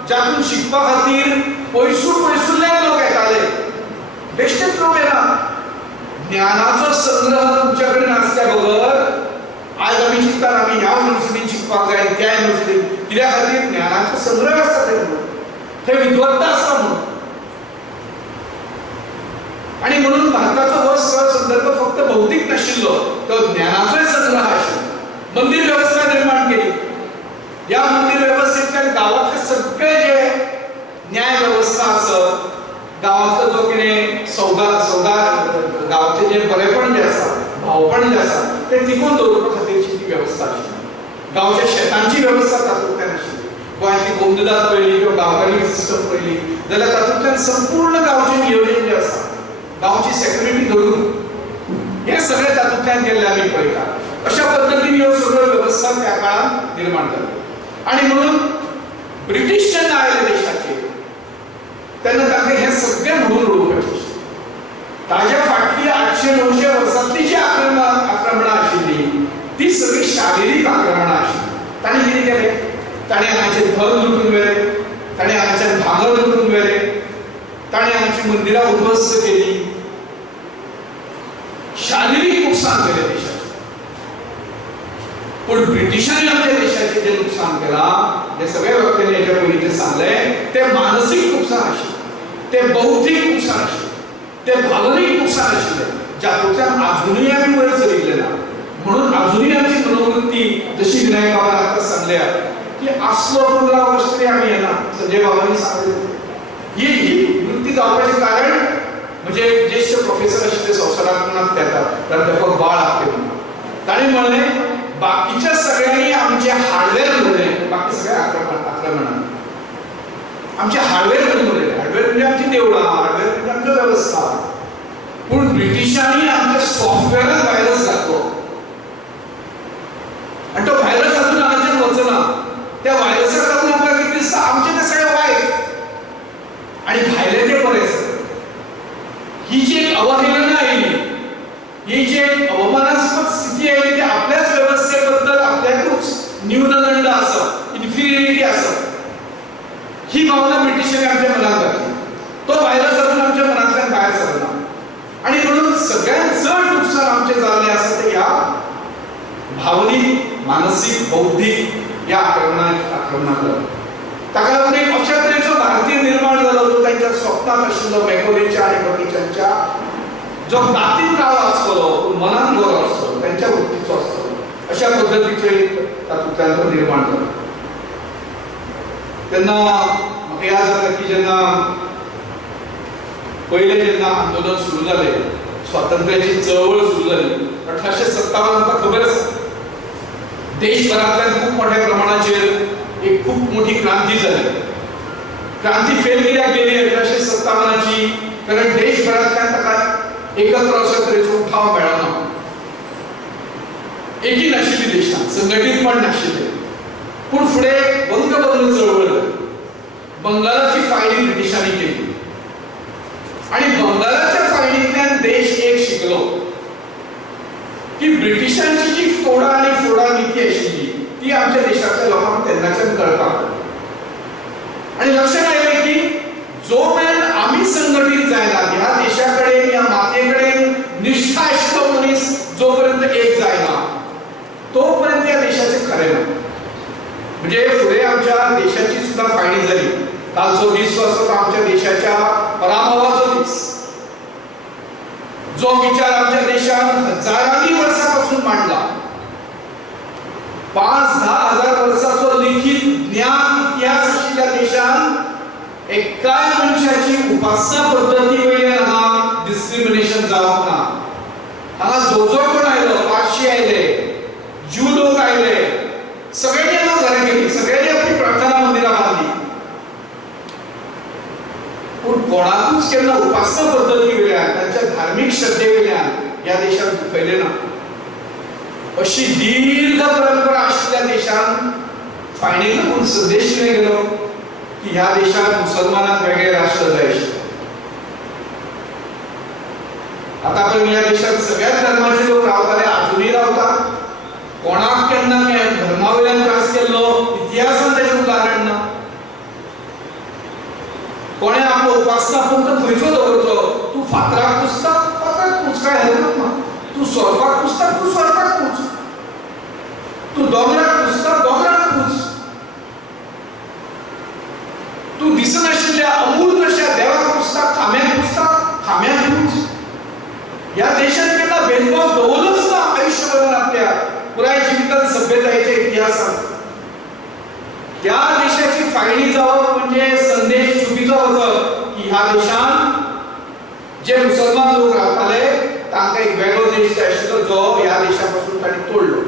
जातून शिकपा खातीर पयसुल्ले लोक येताले, बेश्टेच लोक येनात. ज्ञानाचो संग्रह तुमच्या कडेन आसल्या बगर आज आमी चिंतात आमी ह्या युनिव्हर्सिटीन शिकपाक जाय, त्या युनिव्हर्सिटीन, कित्या खातीर ज्ञानाचो संग्रह आसता थंय विद्वत्ता आसता म्हणून. आणि म्हणून भारताचो हो सगळो संदर्भ फक्त भौतिक नाशिल्लो, तो ज्ञानाचोय संग्रह आशिल्लो. मंदिर व्यवस्था निर्माण केली. या मंदिर व्यवस्थेतल्या गावातले सगळे जे न्याय व्यवस्था आसत, गावातलो जो कितें सौदा गावाचे जे बरेपण जे आसा, भावपण जे आसा ते टिकून दवरपा खातीरची ती व्यवस्था आशिल्ली. गांवच्या शेतांची व्यवस्था तातूंतल्यान आशिल्ली. गोंयांतली गोमदात पळयली किंवा गांवकारी सिस्टम पळयली जाल्यार तातूंतल्यान संपूर्ण गांवचें नियोजन जें आसा, गांवची सेक्युरिटी धरून हे सगळें तातूंतल्यान केल्लें आमी पळयतात. अशा पद्धतीने ह्यो सगळ्यो व्यवस्था त्या काळात निर्माण जाल्यो. आणि म्हणून ब्रिटीश जेन्ना आयले देशाचेर तेन्ना तांकां हें सगळें म्हणून उडोवपाचें. ताज्या फाटली 800-900 वर्सांतली जी आक्रमणां आशिल्ली ती सगळी शारिरीक आक्रमणां आशिल्ली. तांणी कितें केलें, ताणें हांगाचे घर लुटून व्हेले, ताणें हांगाच्यान भांगर लुटून व्हेले, ताणें हांगाची मंदिरां उध्वस्त केली, शारिरीक नुकसान केलें देशाचें. पण ब्रिटिशांनी आमच्या देशाचे जे नुकसान केलां, जे सगळ्या व्यक्तींनी हेच्या पयलीं जे सांगलें, ते मानसीक नुकसान आशिल्लें, ते बौद्धीक नुकसान आशिल्लें, ते भावनीक नुकसान आशिल्लें, जातूंतल्यान आजुनूय आमी वयर सरिल्ले ना. म्हणून अजूनही आमची मनोवृत्ती जशी विनायक बाबान आतां सांगल्या की आसलो 15 वर्ष तरी आमी येना. संजय बाबांनी सांगलें ही वृत्ती जावपाचें कारण म्हणजे ज्येष्ठ प्रोफेसर आशिल्ले संवसारांत येतात प्राध्यापक बाळ आपटे ताणें म्हणलें बाकीच्या सगळ्यांनी आमचे हार्डवेअर उरलें, बाकी सगळे आक्रमणान आमचे हार्डवेअर करून उरलें. हार्डवेअर म्हणजे आमची देवळां, हार्डवेअर म्हणजे आमच्यो वेवस्था. पूण ब्रिटिशांनी आमच्या सॉफ्टवेअरान व्हायरस घातलो आनी तो व्हायरस अजून हांगाच्यान वचना. त्या व्हायरसाक लागून आमकां कितें दिसता आमचें तें सगळें वायट आनी भायलें तें बरें आसा. ही जी एक अवहेलना आयली, ही जी एक अवमानास्पद स्थिती आयली ती आपल्याच वेवस्थे बद्दल आपल्याकूच न्यूनगंड आसप, इन्फिरियरिटी आसप, ही भावना ब्रिटिशांनी आमच्या मनात घातली. तो व्हायरस अजून आमच्या मनांतल्यान भायर सरना आनी म्हणून सगळ्यांत चड नुकसान आमचें जाल्लें आसा तें ह्या भावनीक, मानसीक, बौद्धीक या आक्रमणाक लागून. ताका लागून एक अशा तरेचो भारतीय निर्माण जालो जो तांच्या स्वप्नांत आशिल्लो मॅकोलेच्या आनी बाकीच्यांच्या, जो दातीन काळ आसतलो पूण मनान बरो आसतलो, तांच्या वृत्तीचो आसतलो, अशा पद्दतीचो तातूंतल्यान तो निर्माण जालो. तेन्ना म्हाका याद जाता की जेन्ना पयलें जेन्ना आंदोलन सुरू जालें, स्वातंत्र्याची चळवळ सुरू जाली 1857 म्हाका खबर आसा देशभरांतल्यान खूब मोठ्या प्रमाणाचेर एक खूब मोठी क्रांती जाली. क्रांती फेल कित्याक गेली 1857ची? कारण देशभरांतल्यान ताका एकत्र अशा तरेचो उठाव मेळना. एकी नाशिल्ली देशांत, संघटीतपण नाशिल्लें. पूण फुडें बंगबंधू चळवळ जाली. बंगालाची फायणी ब्रिटिशांनी केली आनी बंगालाच्या फायणींतल्यान देश एक शिकलो की ब्रिटिशांची जी फोडा आनी फोडा नीती आशिल्ली ती आमच्या देशाच्या लोकांक तेन्नाच्यान कळपाक आनी लक्षात आयलें की जो मेरेन आमी संघटीत जायना, ह्या देशा कडेन ह्या मातये कडेन निश्ठा आशिल्लो मनीस जो पर्यंत एक जायना तो पर्यंत ह्या देशाचें खरें ना. म्हणजे फुडें आमच्या देशाची सुद्दां फायणी जाली. कालचो दीस जो आसा तो आमच्या देशाच्या पराभवाचो दीस. जो विचार आमच्या देशान हजारांनी वर्सां पासून मांडला, 5-10 हजार वर्सांचो लिखीत ज्ञान इतिहास आशिल्ल्या देशान एकाय मनशाची उपासना पद्दती वयल्यान हांगा डिस्क्रिमिनेशन जावंक ना. हांगा जो कोण आयलो, पारशी आयले, ज्यू लोक आयले, सगळ्यांनी हांगा घरां केली, सगळ्यांनी आपली प्रार्थना मंदिरां बांदली. पूण कोणाकूच केन्ना उपासना पद्दती वयल्यान, तांच्या धार्मीक श्रद्धे वयल्यान ह्या देशान दुखयलें ना. अशी दीर्घ परंपरा आशिल्ल्या देशान फायणीक लागून संदेश कितें गेलो की ह्या देशात मुसलमानांक वेगळें राष्ट्र जाय आशिल्लें. आतां पण ह्या देशात सगळ्याच धर्माचे लोक रावताले, आजुनूय रावतात. कोणाक केन्ना धर्मा वयल्यान त्रास केल्लो इतिहासान ताचें उदाहरण ना. कोणें आपलो उपासना पंथ खंयचो दवरचो? तूं फातराक पुजता, फातराक पूज, काय हरकत ना. तूं सोरपाक पुजता, तूं सोरपाक पूज. तूं दोंगराक पुजता, दोंगराक पूज. तूं दिसनाशिल्ल्या अमूर्त देवाक पुजता, खांब्याक पुजता, खांब्याक पूज. ह्या देशात केन्ना भेदभाव दवरलोच ना आयुश्यभरान आपल्या पुराय जिवितांत सभ्यतायेच्या इतिहासांत. त्या देशाची फायणी जावप म्हणजे संदेश चुकीचो वचप की ह्या देशान जे मुसलमान लोक रावताले तांकां एक वेगळो देश जाय आशिल्लो जो ह्या देशापासून तांणी तोडलो.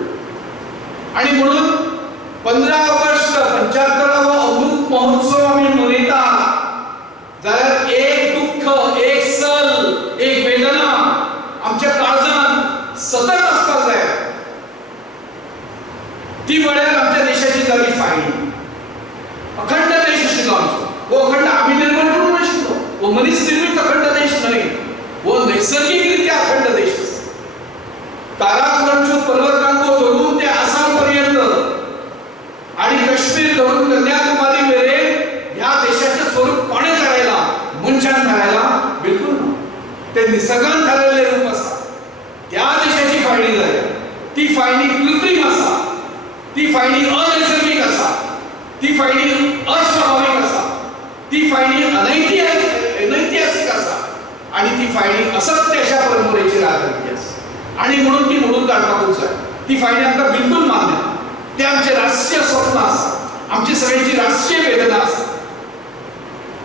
आनी म्हणून 15 ऑगस्ट 75वो अमृत महोत्सव आमी मनयता जाल्यार एक दुख्ख, एक सल, एक वेदना आमच्या काळजांत सतत आसपाक जाय. ती म्हळ्यार आमच्या देशाची जाली फायणी. अखंड देश आशिल्लो आमचो. हो अखंड आमी निर्माण करून नाशिल्लो. हो मनीस निर्मीत अखंड देश न्हय. हो नैसर्गिकरित्या अखंड देश आसा. काराकोरमच्या पर्वतांको धरून ते आसाम पर्यंत आणि काश्मीर धरून कन्याकुमारी मेरेन ह्या देशाचे स्वरूप कोणे थारायला? मनशान थारायला? बिलकुल ना. ते निसर्गान थारायलें रूप आसा. त्या देशाची फायणी जाल्या. ती फायणी कृत्रीम आसा, ती फायणी अनैसर्गिक आसा, ती फायणी अस्वाभाविक आसा, ती फायणी अनैतिहासीक आसा आणि ती फायणी असत्य अशा परंपरेचेर आधारिल्ली आसा. आणि म्हणून ती मोडून काडपाकूच जाय. ती फायणी आमकां बिलकुल मान्य ना. ते आमचे राष्ट्रीय स्वप्न आसा, आमची सगळ्यांची राष्ट्रीय वेदना आसा.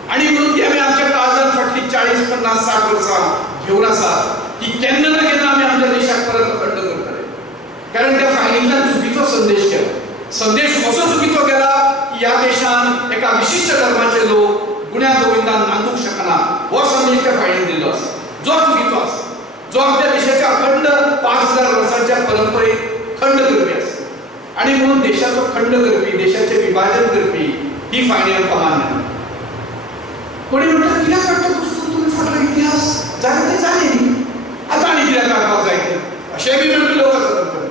आणि म्हणून ती आम्ही आमच्या काळजात फाटली 40-50-60 वर्सां घेऊन आसात की केन्ना ना केन्ना आम्ही आमच्या देशाक परत अखंड करतले. कारण त्या फायलींतल्यान चुकीचो संदेश केला. संदेश असो चुकीचो केला की ह्या देशान एका विशिष्ट धर्माचे लोक गुण्या गोविंदान नांदूंक शकना हो संदेश त्या फायलीन दिल्लो आसा, जो चुकीचो आसा, जो आमच्या देशाच्या अखंड 5000 वर्सांच्या परंपरेक खंड करपी आसा. आणि म्हणून देशाचो खंड करपी, देशाचे विभाजन करपी ही फायली आमकां मान्य ना. कोणी म्हणटा कित्याक काडटा पुस्तक तुमी फाटलो इतिहास जालें तें जालें न्ही, आतां आनी कित्याक काडपाक जाय तें अशें बी म्हणपी लोक आसात आमचे.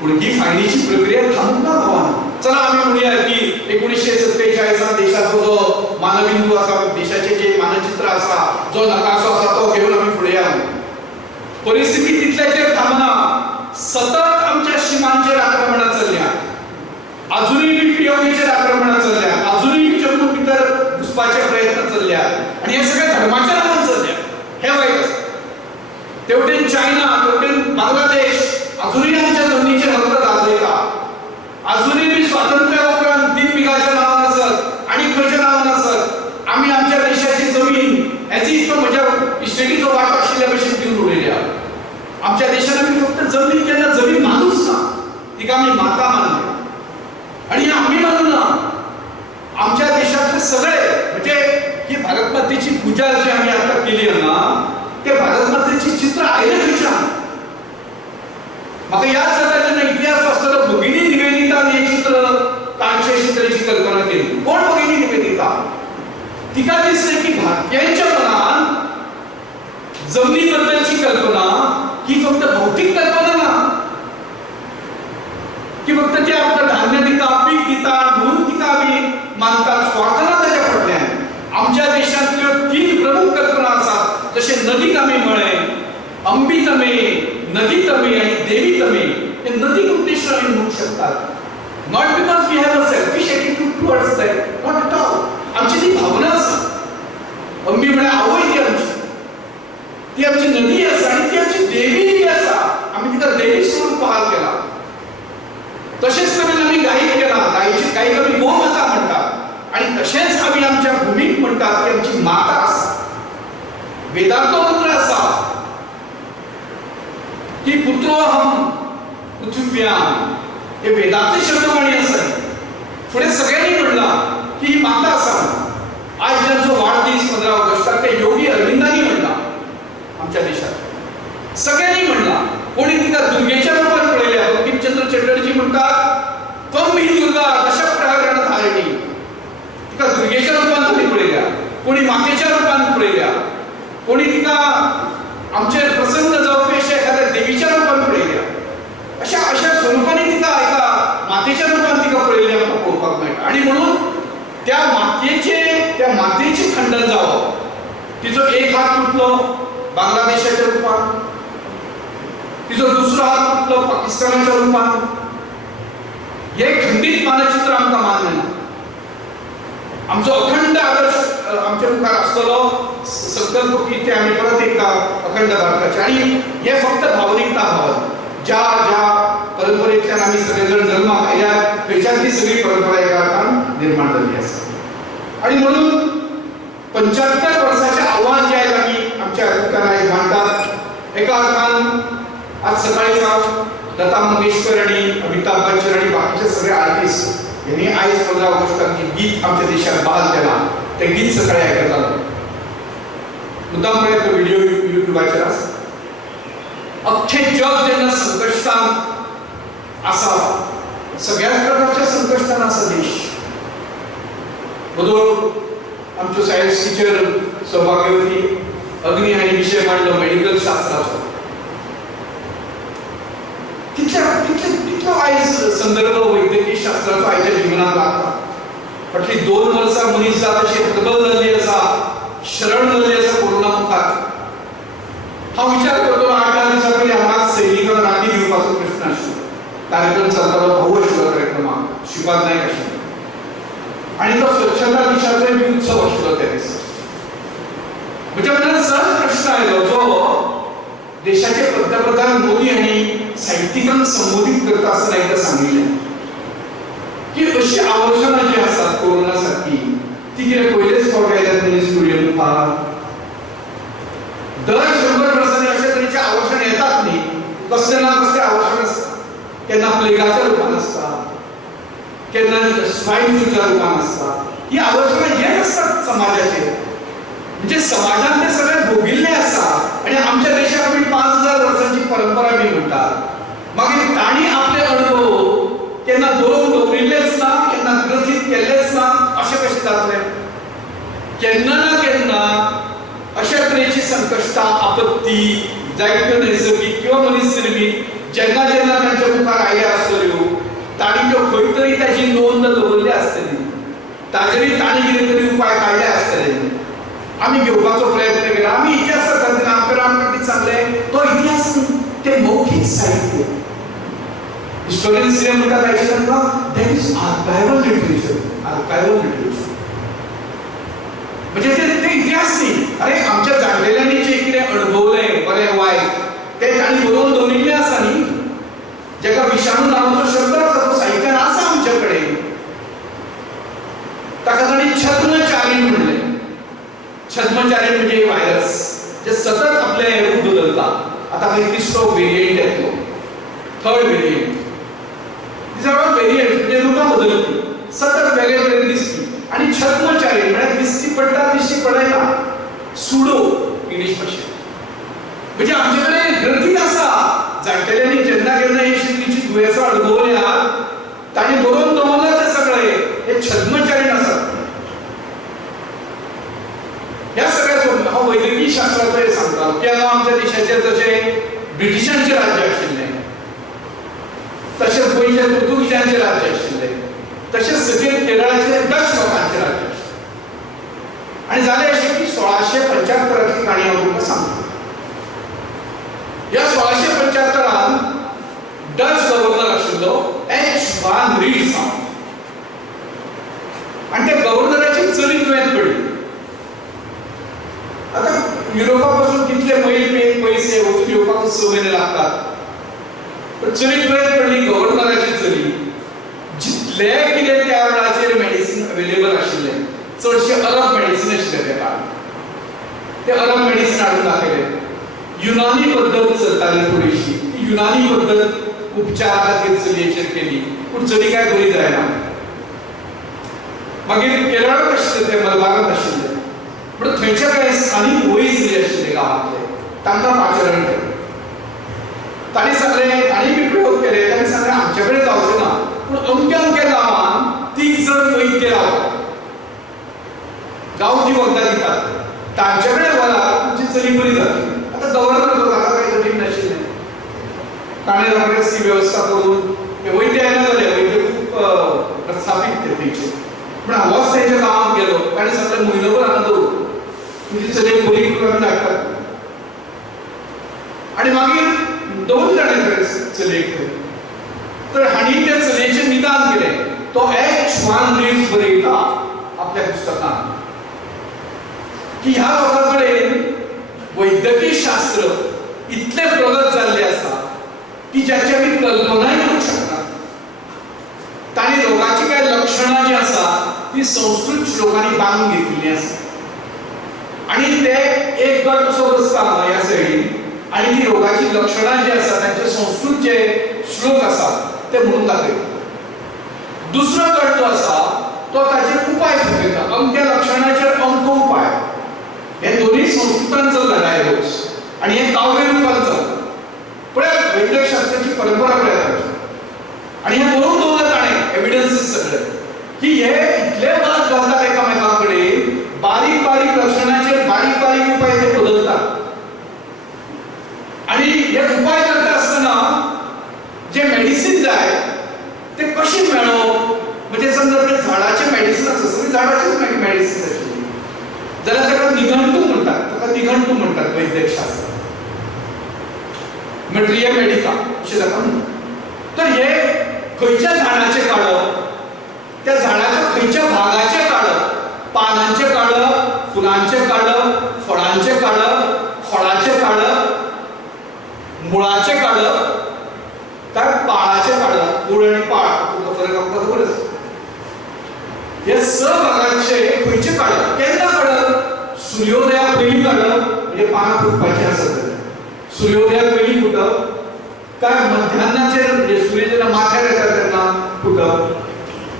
पूण ही फायलीची प्रक्रिया थांबूंक ना भावांनो. चला आमी म्हणया की 1947 देशाचो जो मानबिंदू आसा, देशाचे जे मानचित्र आसा, जो नकाशो आसा तो घेवन आमी फुडें या. परिस्थिती तितल्याचेर थांबना. सतत आमच्या सीमांचेर आक्रमणां चल्ल्यात, अजूनही पीओकेचेर आक्रमणां चल्ल्यात, अजूनही जम्मू भितर घुसपाचे प्रयत्न चल्ल्यात आणि हे सगळे धर्माच्या नांवान चल्ल्यात. हे वाईट आसा. तेवटेन चायना, तेवटेन बांगलादेश अजूनही आमच्या जमनीचेर हक्क गाजयता. अजूनही बी स्वातंत्र्या उपरांत दिनबिगाच्या नांवान आसत आणि खंयच्या नांवान आसत आमी आमच्या देशाची जमीन एज तो म्हज्या इस्टेटीचो वाटो आशिल्ल्या भशेन दिवन उडयल्या. आमच्या देशान आमी फक्त जमीन केन्ना जमीन मानूच ना, तिका आमी माता मानल्या. आणि आम्ही मानू ना. आमच्या देशातले सगळे म्हणजे ही भारत मातेची पूजा जी आम्ही आता केली आहे ना, ते भारत मातेची चित्र आयले खंयच्यान. म्हाका याद जाता जेन्ना इतिहास वाचताना भगिनी निवेदितान हे चित्र तांचे चित्राची कल्पना केली. कोण भगिनी निवेदिता? तिका दिसले की भारतीयांच्या मनान जमनी बद्दलची कल्पना ही फक्त भौतिक कल्पना ना, की फक्त ते आपलं धान्य दिता, पीक दिता म्हणून तिका आमी मानतात. स्वार्थना त्याच्या फाटल्यान आमच्या देशांतल्यो 3 प्रमुख कल्पना आसात, जशे नदीक आमी म्हळें, अंबी तमे, नदी तमे आणि देवी तमे. हे नदीक उद्देशून आमी म्हणू शकतात. Not because we have a selfish attitude towards that, not at all. आमची ती भावना आसा. अंबी म्हळ्यार आवय ती आमची नदी आसा आणि ती आमची देवी बी आसा. आमी तिका देवी स्वरूप पाहत केला. तशेंच करून आमी गायीक केला. गायीक आमी गोमाता म्हणटात आणि तशेंच आमी आमच्या भूमीक म्हणटात की आमची माता आसा. वेदांतलो मंत्र आसा की पुत्रोहम पृथिव्याम. हे वेदांतले शब्दवाणी आसा. फुडें सगळ्यांनी म्हणला की ही माता आसा. आज ज्यांचो वाडदीस 15 ऑगस्टाक ते योगी अरविंदांनी म्हणला. आमच्या देशात सगळ्यांनी म्हणला. कोणी तिका दुर्गेच्या रूपात पळयल्या. बंकिमचंद्र चटर्जी म्हणतात त्वं ही दुर्गा दशप्रहरण धारिणी. तिका दुर्गेच्या रूपात कोणी पळयल्या, कोणी मातेच्या रूपात पळयल्या, कोणी तिका आमचेर प्रसन्न जावपी अशा एखाद्या देवीच्या रूपात पळयल्या. अशा अशा स्वरूपांनी तिका एका मातेच्या रूपात तिका पळयल्या आमकां पळोवपाक मेळटा. आणि म्हणून त्या मातेचे खंडन जावप. तिचो एक हात तुटलो बांगलादेशाच्या रूपात, तिचो दुसरो हात तुटलो पाकिस्तानाच्या रूपात. हे खंडित मानचित्र आमकां मान्य ना. आमचो अखंड आदर्श आमच्या मुखार आसतलो संकल्प की ते आमी परत एकदा अखंड भारताचे. आणि हे फक्त भावनीक ना भावन. ज्या परंपरेंतल्यान आमी सगळे जण जल्माक आयल्यात थंयच्यान ती सगळी परंपरा एका अर्थान निर्माण जाल्ली आसा. आणि म्हणून 75 वर्साचें आव्हान जे आयज आमी आमच्या मुखार आयज मांडटात. एका अर्थान आज सकाळी लता मंगेशकर आणि अमिताभ बच्चन आणि बाकीचे सगळे आर्टिस्ट यांनी आयज 15 ऑगस्टाक जे गीत आमच्या देशात बहाल केला ते गीत सकाळी आयकतालो. मुद्दामपणे तो व्हिडिओ युट्यूबाचेर आसा. अख्खे जग जेन्ना संकश्टांत आसा, सगळ्याच प्रकारच्या संकश्टांत आसा देश. बरोबर आमच्यो सायन्स टिचर सौभाग्यवती अग्नी हांणी विशय मांडलो मेडिकल शास्त्राचो. तितलो आयज संदर्भ वैद्यकीय शास्त्राचो आयच्या जिवनात लागता. फाटली 2 वर्सां मनीस जात अशी प्रबल जाल्ली आसा, शरण जाल्ली आसा कोरोना मुखार. हांव विचार करतलो 8-10 दिसां पयलीं हांगा सैनिकांक राखी दिवपाचो प्रश्न आशिल्लो. कार्यक्रम चलतालो, भोव आशिल्लो कार्यक्रमाक, श्रीपाद नायक आशिल्लो. आणि तो स्वच्छता दिसाचो बी उत्सव आशिल्लो त्या दिसा. म्हज्या मनांत सहज प्रश्न आयलो जो देशाचे पंतप्रधान मोदी हांणी साहित्यिकांक संबोधीत करता आसतना एकदा सांगिल्लें की अशी आवर्जनां जी आसात कोरोना सारकी ती कितें पयलेच फावट आयल्यात न्ही स्टुडियो मुखार. दर 100 वर्सांनी अशे तरेचे आवर्षण येतात न्ही, कसले ना कसले आवर्षण आसता. केन्ना प्लेगाच्या रुपान आसता, केन्ना स्वायन फ्लूच्या रुपान आसता. ही आवर्षणां येत आसतात समाजाचेर. म्हणजे समाजान ते सगळे भोगिल्ले आसा आणि आमच्या देशाक आमी 5000 वर्सांची परंपरा बी म्हणटात. मागीर तांणी आपले अनुभव केन्ना बरोवन दवरिल्लेच ना, केन्ना ग्रथीत केल्लेच ना, अशें कशें जातलें. केन्ना ना केन्ना अशा तरेची संकश्टां, आपत्ती, जायत्यो नैसर्गीक किंवा मनीस निर्मीत जेन्ना जेन्ना तांच्या मुखार आयल्या आसतल्यो, तांणी त्यो खंय तरी ताची नोंद दवरली आसतली. ताचेरय तांणी कितें तरी उपाय काडले आसतले. आमी घेवपाचो प्रयत्न केला. आमी इतिहास करतना आमकां रामकांती सांगलें तो इतिहास ते मौखिक साहित्य. हिस्टोरियन्स कितें म्हणटात आयचे तांकां, दॅट इज आर्कायवल लिटरेचर. आर्कायवल लिटरेचर म्हणजे ते इतिहास न्ही. अरे आमच्या जाणटेल्यांनी जे कितें अणभवलें बरें वायट ते तांणी बरोवन दवरिल्लें आसा न्ही. जेका विशाणू नांवाचो शब्द आसा तो साहित्यान आसा आमच्या कडेन. ताका तांणी छद्मचारी म्हणलें. छद्मचारी म्हणजे व्हायरस जे सतत आपले रूप बदलता. आता मागीर तिसरो व्हेरियंट येतलो, थर्ड व्हेरियंट. दिस आर ऑल व्हेरियंट म्हणजे रूपां बदलपी, सतत वेगळे तरेन दिसपी. आणि छद्मचारी म्हणजे दिसती पडटा दिसती पडयना, सुडो इंग्लीश भाशेंत. म्हणजे आमचे कडेन ग्रंथीत आसा. जाणटेल्यांनी जेन्ना केन्ना ही शिकलीची दुयेंसां अणभवल्यात तांणी बरोवन दवरला ते सगळे. हे छद्मचारी आसात. ह्या सगळ्याचो हांव वैद्यकीय शास्त्राचो हे सांगता. केन्ना आमच्या देशाचेर जशें ब्रिटिशांचें राज्य आशिल्लें, तशेंच गोंयचेर पुर्तुगीजांचें राज्य आशिल्लें, तशेंच सकयल केरळाचेर डच लोकांचें राज्य आशिल्लें. आनी जालें अशें की 1675 काणी हांव तुमकां सांगता. ह्या 1675 डच गव्हर्नर आशिल्लो एच व्हान रीड्स. आनी त्या गव्हर्नराची चली दुयेंत पडली. आता युरोपा पासून कितले मैल पयसे वचून येवपाक 6 म्हयने लागतात. पण चली दुयेंत पडली, गव्हर्नराची चली. जितले कितें त्या वेळाचेर मेडिसीन अवेलेबल आशिल्लें, चडशे अरब मेडिसीन आशिल्ले त्या काळार, ते अरब मेडिसीन हाडून दाखयले. युनानी पद्दत चलताली थोडीशी. ती युनानी पद्दत उपचारा खातीर चलयेचेर केली, पूण चली काय बरी जायना. मागीर केरळांत आशिल्ले ते मलबारांत आशिल्ले. पण थंयचे कांय स्थानीक वैज जे आशिल्ले गांवांतले तांकां पाचारण केलें. तांणी सांगलें, तांणी बी प्रयोग केले. तांणी सांगलें आमचे कडेन जावचें ना, पूण अमक्या अमक्या गांवांत 30 जण वैद्य रावतात, गांवठी वखदां दितात, तांचे कडेन व्हरात, तुमची चली बरी जातली. आतां गव्हर्नर ताका कांय कठीण नाशिल्लें. ताणें रोखडेच ती वेवस्था करून हे वैद्य येना जाले. वैद्य खूब प्रस्थापीत ते थंयचे. पूण हांवच तेंच्या गांवांत गेलो. ताणें सांगलें म्हयनोभर हांगा दवर, तुजी चलयेक बरी करून आमी धाडटात. आनी मागीर दवरली ताणें चलयेक. तर हांणी त्या चलयेचें निदान केलें. तो एच व्हान रीड्स बरयता आपल्या पुस्तकांत की ह्या लोकां कडेन वैद्यकीय शास्त्र इतलें प्रगत जाल्लें आसा की ज्याची आमी कल्पनाय करूंक शकना. तांणी रोगाची कांय लक्षणां जी आसा ती संस्कृत श्लोकांनी बांदून घेतिल्लीं आसा. आनी ते एक गट असो बसता ह्या सायडीन आनी ती रोगाची लक्षणां जी आसा तांचे संस्कृत जे श्लोक आसात ते म्हणून दाखयता. दुसरो गट जो आसा तो ताचेर उपाय सुचयता. अमक्या लक्षणाचेर अमको उपाय. हे दोन्ही संस्कृतांत चलता डायलॉग्स आनी हे काव्य रुपान चलता. पळय वैद्यक शास्त्राची परंपरा पळय तांची. आनी हे बरोवन दवरला ताणें एविडन्सीस सगळे की हे इतले वाद घालतात एकामेका कडेन. बारीक बारीक लक्षणाचेर बारीक बारीक उपाय ते बदलतात. आनी हे उपाय करता आसतना जे मेडिसीन जाय ते कशी मेळोवप. म्हणजे समजा ते झाडाचे मेडिसीन आसा, सगळी झाडाचीच मेडिसीन आशिल्ली जाल्यार ताका निघंटू म्हणटात. ताका निघंटू म्हणटात वैद्यक शास्त्रांत. मटेरिया मेडिका अशें ताका म्हणटात. तर हे खंयच्या झाडाचे काडप, त्या झाडाच्या खंयच्या भागाचे काडप, पानांचे काडप, फुलांचे काडप, फळांचे काडप, फळाचे काडप, मुळाचे काडप, काय पाळाचे काडप. मूळ आनी पाळ तुका फरक आमकां खबर आसा. हे स भागाचे खंयचे काळप केन्ना काडप सूर्योदया पयलीं काडप म्हणजे पानां फुटपाची आसत सूर्योदया पयलीं फुटप काय मध्यान्नाचेर म्हणजे सूर्य जेन्ना माथ्यार येता तेन्ना फुटप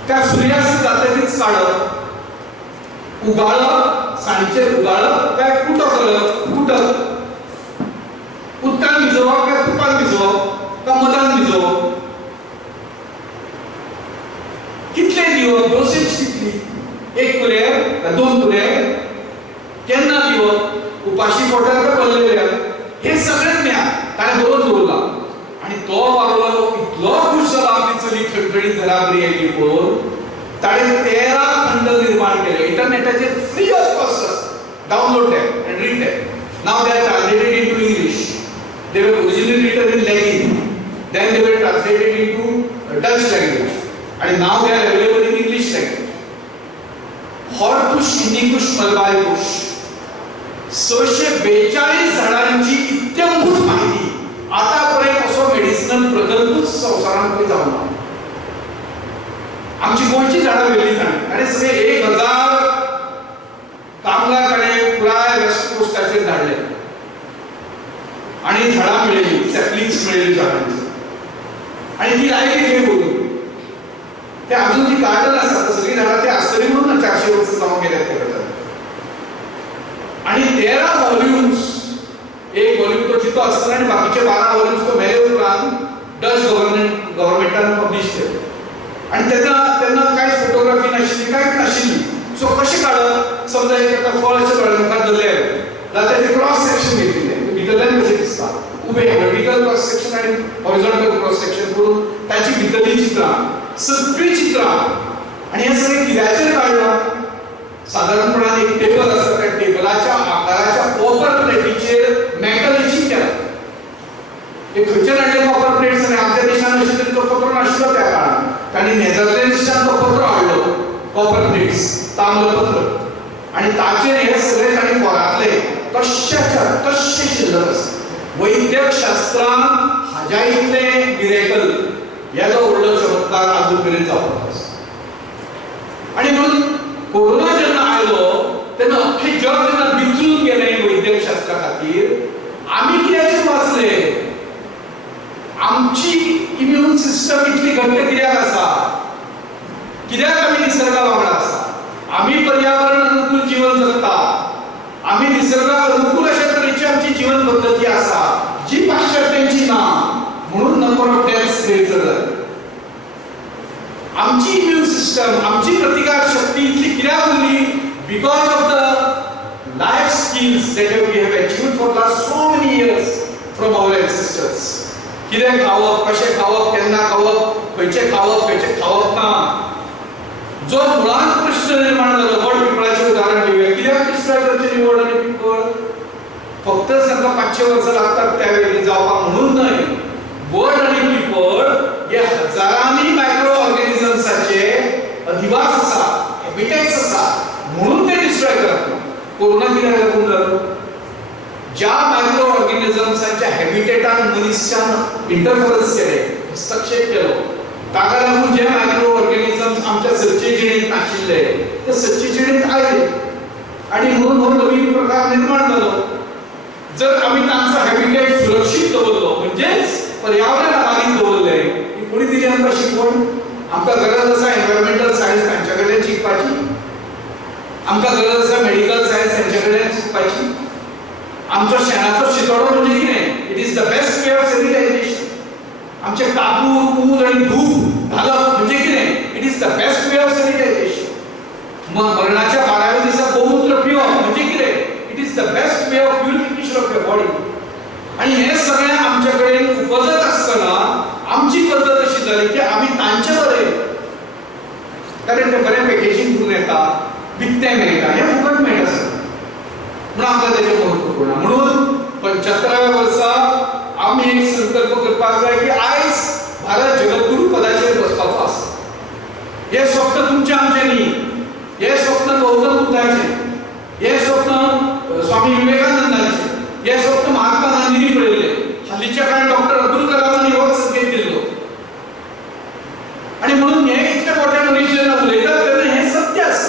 काय सूर्यास्त जातकीच काडप उगाळप साणीचेर उगाळप काय कुटो करप कुटप उदकान भिजोवप काय तुपान भिजोवप काय मदान भिजोवप कितले दिवप डोसेज कितली एक कुरेर काय दोन कुरेर केन्ना दिवप उपाशी पोटार काय भरलेल्या हे सगळें ज्ञान ताणें बरोवन दवरला आनी तो बाबलो इतलो खूश जाला आपली चली खणखणीत घरा बरी आयली पळोवन ताणें 13 खंड निर्माण केले इंटरनेटाचेर free of cost download them and read them. Now they are translated into English. They were originally written in Latin. Then they were translated into Dutch language. And now they are available in English language. Hortus indicus malvaicus. 642 झाडांची इत्यंभूत माहिती आतापर्यंत असो medicinal प्रगतूच संवसारांत खंय जावना. आमची गोंयची झाडां वेगळी जाली आनी सगळे 1000 कामगार ताणें पुराय वेस्ट कोस्टाचेर धाडले आनी झाडां मेळयली सॅपलिंग्स मेळयली झाडांची आनी ती लायली खंय बरोवन ते अजून ती गार्डन आसा सगळीं झाडां ते आसतली म्हणून 400 वर्सां जावंक गेल्यात ते गजाल आनी 13 व्हॉल्युम्स एक व्हॉल्यूम तो चितो आसतना आनी बाकीचे 12 व्हॉल्युम्स तो मेले उपरांत डच गव्हर्नमेंटान पब्लिश केले आनी तेन्ना कांय फोटोग्राफी नाशिल्ली कांयच नाशिल्ली सो कशें काडप समजा एक आतां फळ अशें दोळ्या मुखार धरलें जाल्यार तेजें क्रॉस सेक्शन घेतलें भितरल्यान कशें दिसता उबें वर्टिकल क्रॉस सेक्शन आनी हॉरिझॉन्टल क्रॉस सेक्शन करून ताची भितरलीं चित्रां सगळीं चित्रां आनी हें सगळें कित्याचेर काडलां सादारणपणान एक टेबल आसा त्या टेबलाच्या आकाराच्या कॉपर प्लेटीचेर मेटलची केला एक खंयच्यान हाडले कॉपर प्लेट्स आनी आमच्या देशान अशें तरी तो पत्रो नाशिल्लो त्या काळान तांणी नेदरलँड्सच्यान तो पत्रो हाडलो कॉपर प्लेट्स ताम्रपत्र आनी ताचेर हे सगळे तांणी कोरांतले तश्शेच्या तश्शे शिल्लक आसा वैद्यक शास्त्रांत हाज्या इतलें मिरेकल येदो व्हडलो चमत्कार आजून मेरेन जावपाचो आसा आनी म्हणून कोरोना जेन्ना आयलो तेन्ना अख्खें जग जेन्ना बिचून गेलें वैद्यक शास्त्रा खातीर आमी कित्याचेर वाचले आमची इम्यून सिस्टम इतली घट्ट कित्याक आसा कित्याक आमी निसर्गा वांगडा आसा आमी पर्यावरण अनुकूल जीवन जगता आमी निसर्गाक अनुकूल अशा तरेची आमची जीवन पद्दती आसा जी पाश्चात्यांची ना म्हणून नंबर ऑफ डेथ्स ग्रेटर जाली आमची इम्यून सिस्टम आमची प्रतिकार शक्ती इतली कित्याक उरली because of the life skills that we have achieved for last so many years from our ancestors कितें खावप कशें खावप केन्ना खावप खंयचें खावप ना जो मुळांत प्रश्न निर्माण जालो वड पिंपळाचें उदाहरण घेवया कित्याक डिस्ट्रॉय करचें न्ही वड आनी पिंपळ फक्त तांकां 500 वर्सां लागतात त्या वेळी जावपाक म्हणून न्हय वड आनी पिंपळ हे हजारांनी मायक्रो ऑर्गॅनिझम्साचे अधिवास आसा हॅबिटेट्स आसा म्हणून ते डिस्ट्रॉय करप ना कोरोना कित्याक लागून जालो ज्या मायक्रो ऑर्गॅनिझम्सांच्या हॅबिटेटान मनुष्यान इंटरफरन्स केले हस्तक्षेप केलो ताका लागून जे मायक्रो ऑर्गॅनिझम्स आमच्या सच्चे जिणेंत नाशिल्ले ते सच्चे जिणेंत आयले आनी म्हणून हो नवीन प्रकार निर्माण जालो जर आमी तांचो हॅबिटेट सुरक्षीत दवरलो म्हणजेच पर्यावरण आबादीत दवरलें कोणी दिली आमकां शिकवण आमकां गरज आसा एनवायरमेंटल सायन्स तांचे कडल्यान शिकपाची आमकां गरज आसा मेडिकल सायन्स तांचे कडल्यान शिकपाची आमचो शेणाचो शितोडो म्हणजे कितें it is the best way of sanitization आमचे कापूर ऊद आनी धूप घालप म्हणजे कितें it is the best way of sanitization मरणाच्या 12व्या दिसा गोमूत्र पिवप म्हणजे कितें it is the best way of purification of your body आनी हे सगळें आमचे कडेन उपजत आसतना आमची पद्दत अशी जाली की आमी तांचे बरें कारण ते बरें पॅकेजींग करून येता विकतें मेळटा हें फुकट मेळटा म्हणून आमकां तेजें महत्वपूर्ण म्हणून 75व्या वर्सा आमी एक संकल्प करपाक जाय की आयज भारत जगद्गुरू पदाचेर बसपाचो आसा हें स्वप्न तुमचें आमचें न्ही हें स्वप्न गौतम बुद्धाचें हें स्वप्न स्वामी विवेकानंदाचें हें स्वप्न महात्मा गांधींनी पळयल्लें हालींच्या काळांत डॉक्टर अब्दुल कलामांनी होच संकेत दिल्लो आनी म्हणून हे इतले मोठे मनीस जेन्ना उलयतात तेन्ना हें सत्य आसता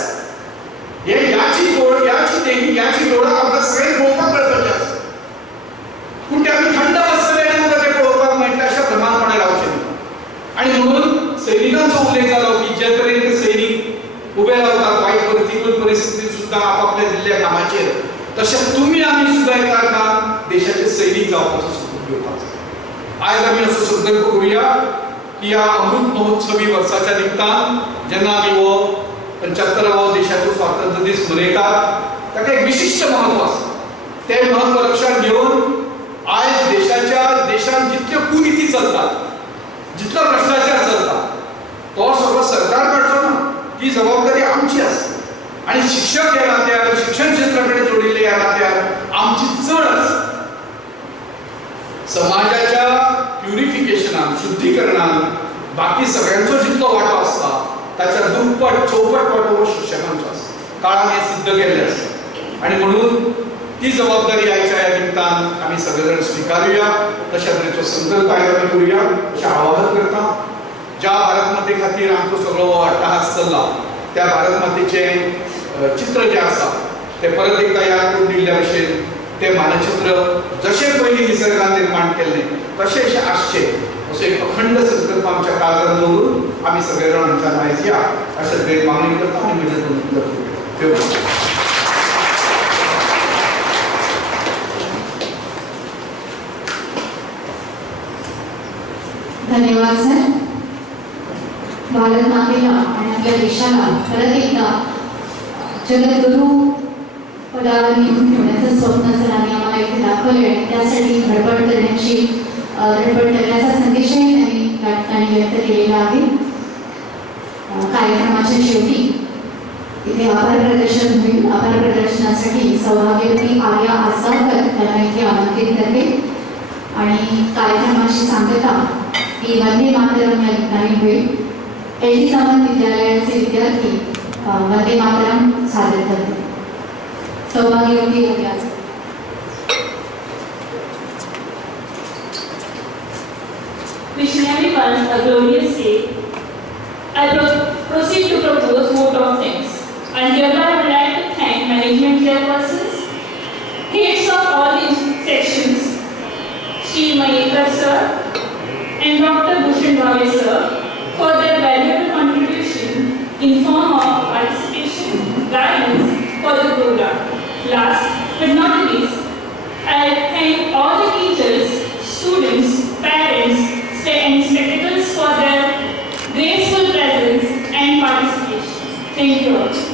तसे तुम्ही आम्ही सुद्धा एका देशाचे सैनिक जावपाचो संकल्प घेवपाचो. आज आम्ही असो संकल्प करूया की या अमृत महोत्सवी वर्षाच्या निमतान जेन्ना आम्ही हो 75वा देशाचो स्वातंत्र्य दीस मनयतात ताका एक विशिष्ट महत्व आसा. ते महत्व लक्षात घेऊन आज देशात जितक्यो कुनीती चलतात, जितलो भ्रष्टाचार चलता, तो सगळो सरकार करचो ना. ती जबाबदारी आमची आसा. आणि शिक्षक ह्या नात्यार, शिक्षण क्षेत्राकडे जोडिल्ले ह्या नात्यार आमची चढ आसा. समाजाच्या प्युरिफिकेशनान, शुद्धीकरणान बाकी सगळ्यांचो जितलो वाटो आसता ताच्या दुप्पट चौपट वाटो शिक्षकांचो आसा. काळान हे सिद्ध केल्लें आसा. आणि म्हणून ती जबाबदारी आयच्या ह्या निमतान आम्ही सगळेजण स्वीकारूया. तशा तरेचो संकल्प आयज आमी करूया अशें आवाहन करता. ज्या भारत माते खातीर आमचो सगळो अट्टहास चल्ला त्या भारत मातेचें चित्र जें आसा तें परत एकदा याद करून दिल्ल्या भशेन तें मानचित्र जशें पयलीं निसर्गान निर्माण केल्लें तशें आसचें असो एक अखंड संकल्प आमच्या काळजांत दवरून आमी सगळे जाण आमच्यान आयज या अशें तरेन मागणी करता आनी म्हजें दोन उतर धन्यवाद सर. भारत मातेला आणि आपल्या देशाला परत एकदा जगद्गुरू पदावर निवडून ठेवण्याचं स्वप्न सरांनी आम्हाला इथे दाखवले आणि त्यासाठी धडपड करण्याचा संदेशही त्यांनी त्या ठिकाणी व्यक्त केलेला आहे. कार्यक्रमाच्या शेवटी इथे आभार प्रदर्शन होईल. आभार प्रदर्शनासाठी सौभाग्यवती आर्या आसगावकर त्यांना इथे आमंत्रित करते आणि कार्यक्रमाची सांगता ही वंदे मातरम या ठिकाणी होईल. एल सामंत विद्यालयाचे विद्यार्थी वंदे मातरम सादर करतील. सौभाग्यवती Arya. Wishing everyone a glorious day, I proceed to propose vote of thanks. And hereby I would like to thank management chairpersons, heads of all the sections, Shri Mayekar sir and Dr. Bhushan Bhave sir for their valuable contribution in form of participation, guidance for the program. Last but not least, I thank all the teachers, students, parents, and spectacles for their graceful presence and participation. Thank you all.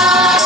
Bye.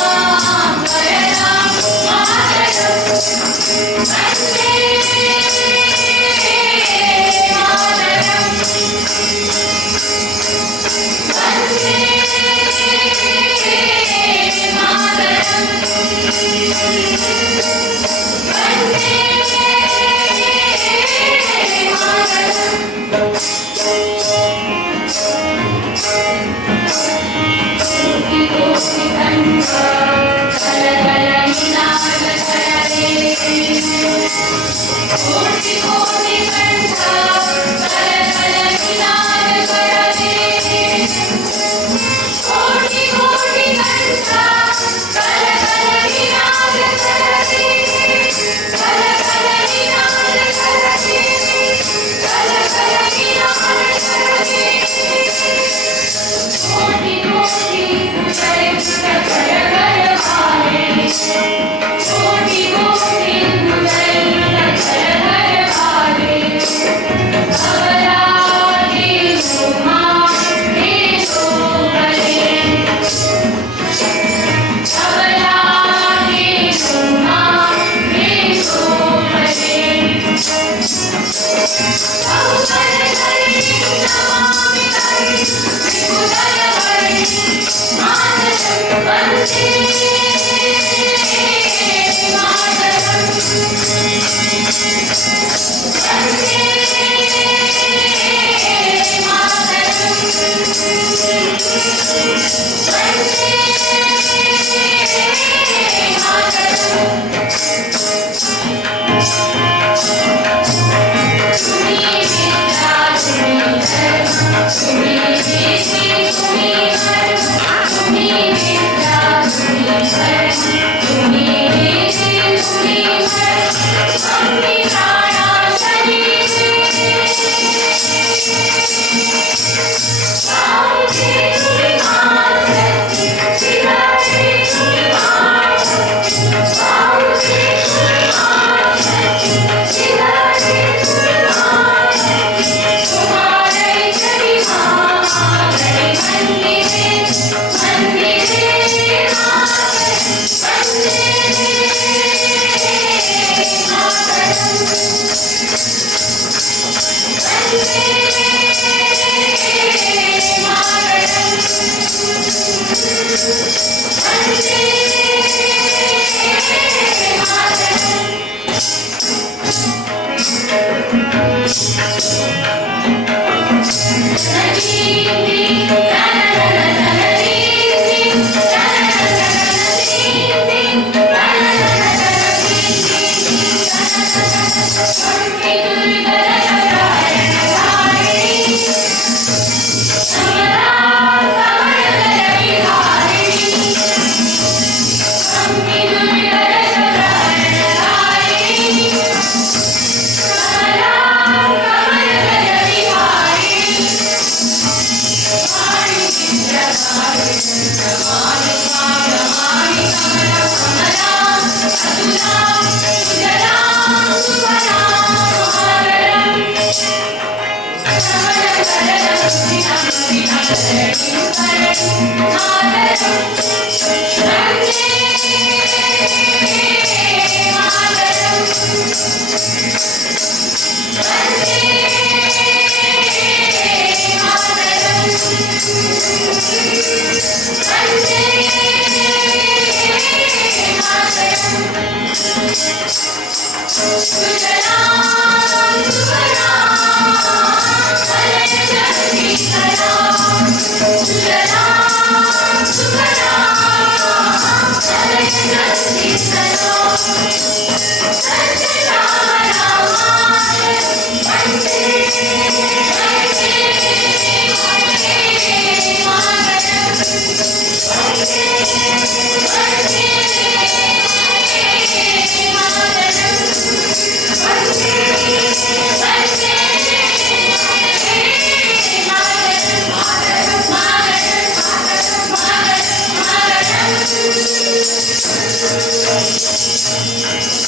Thank you.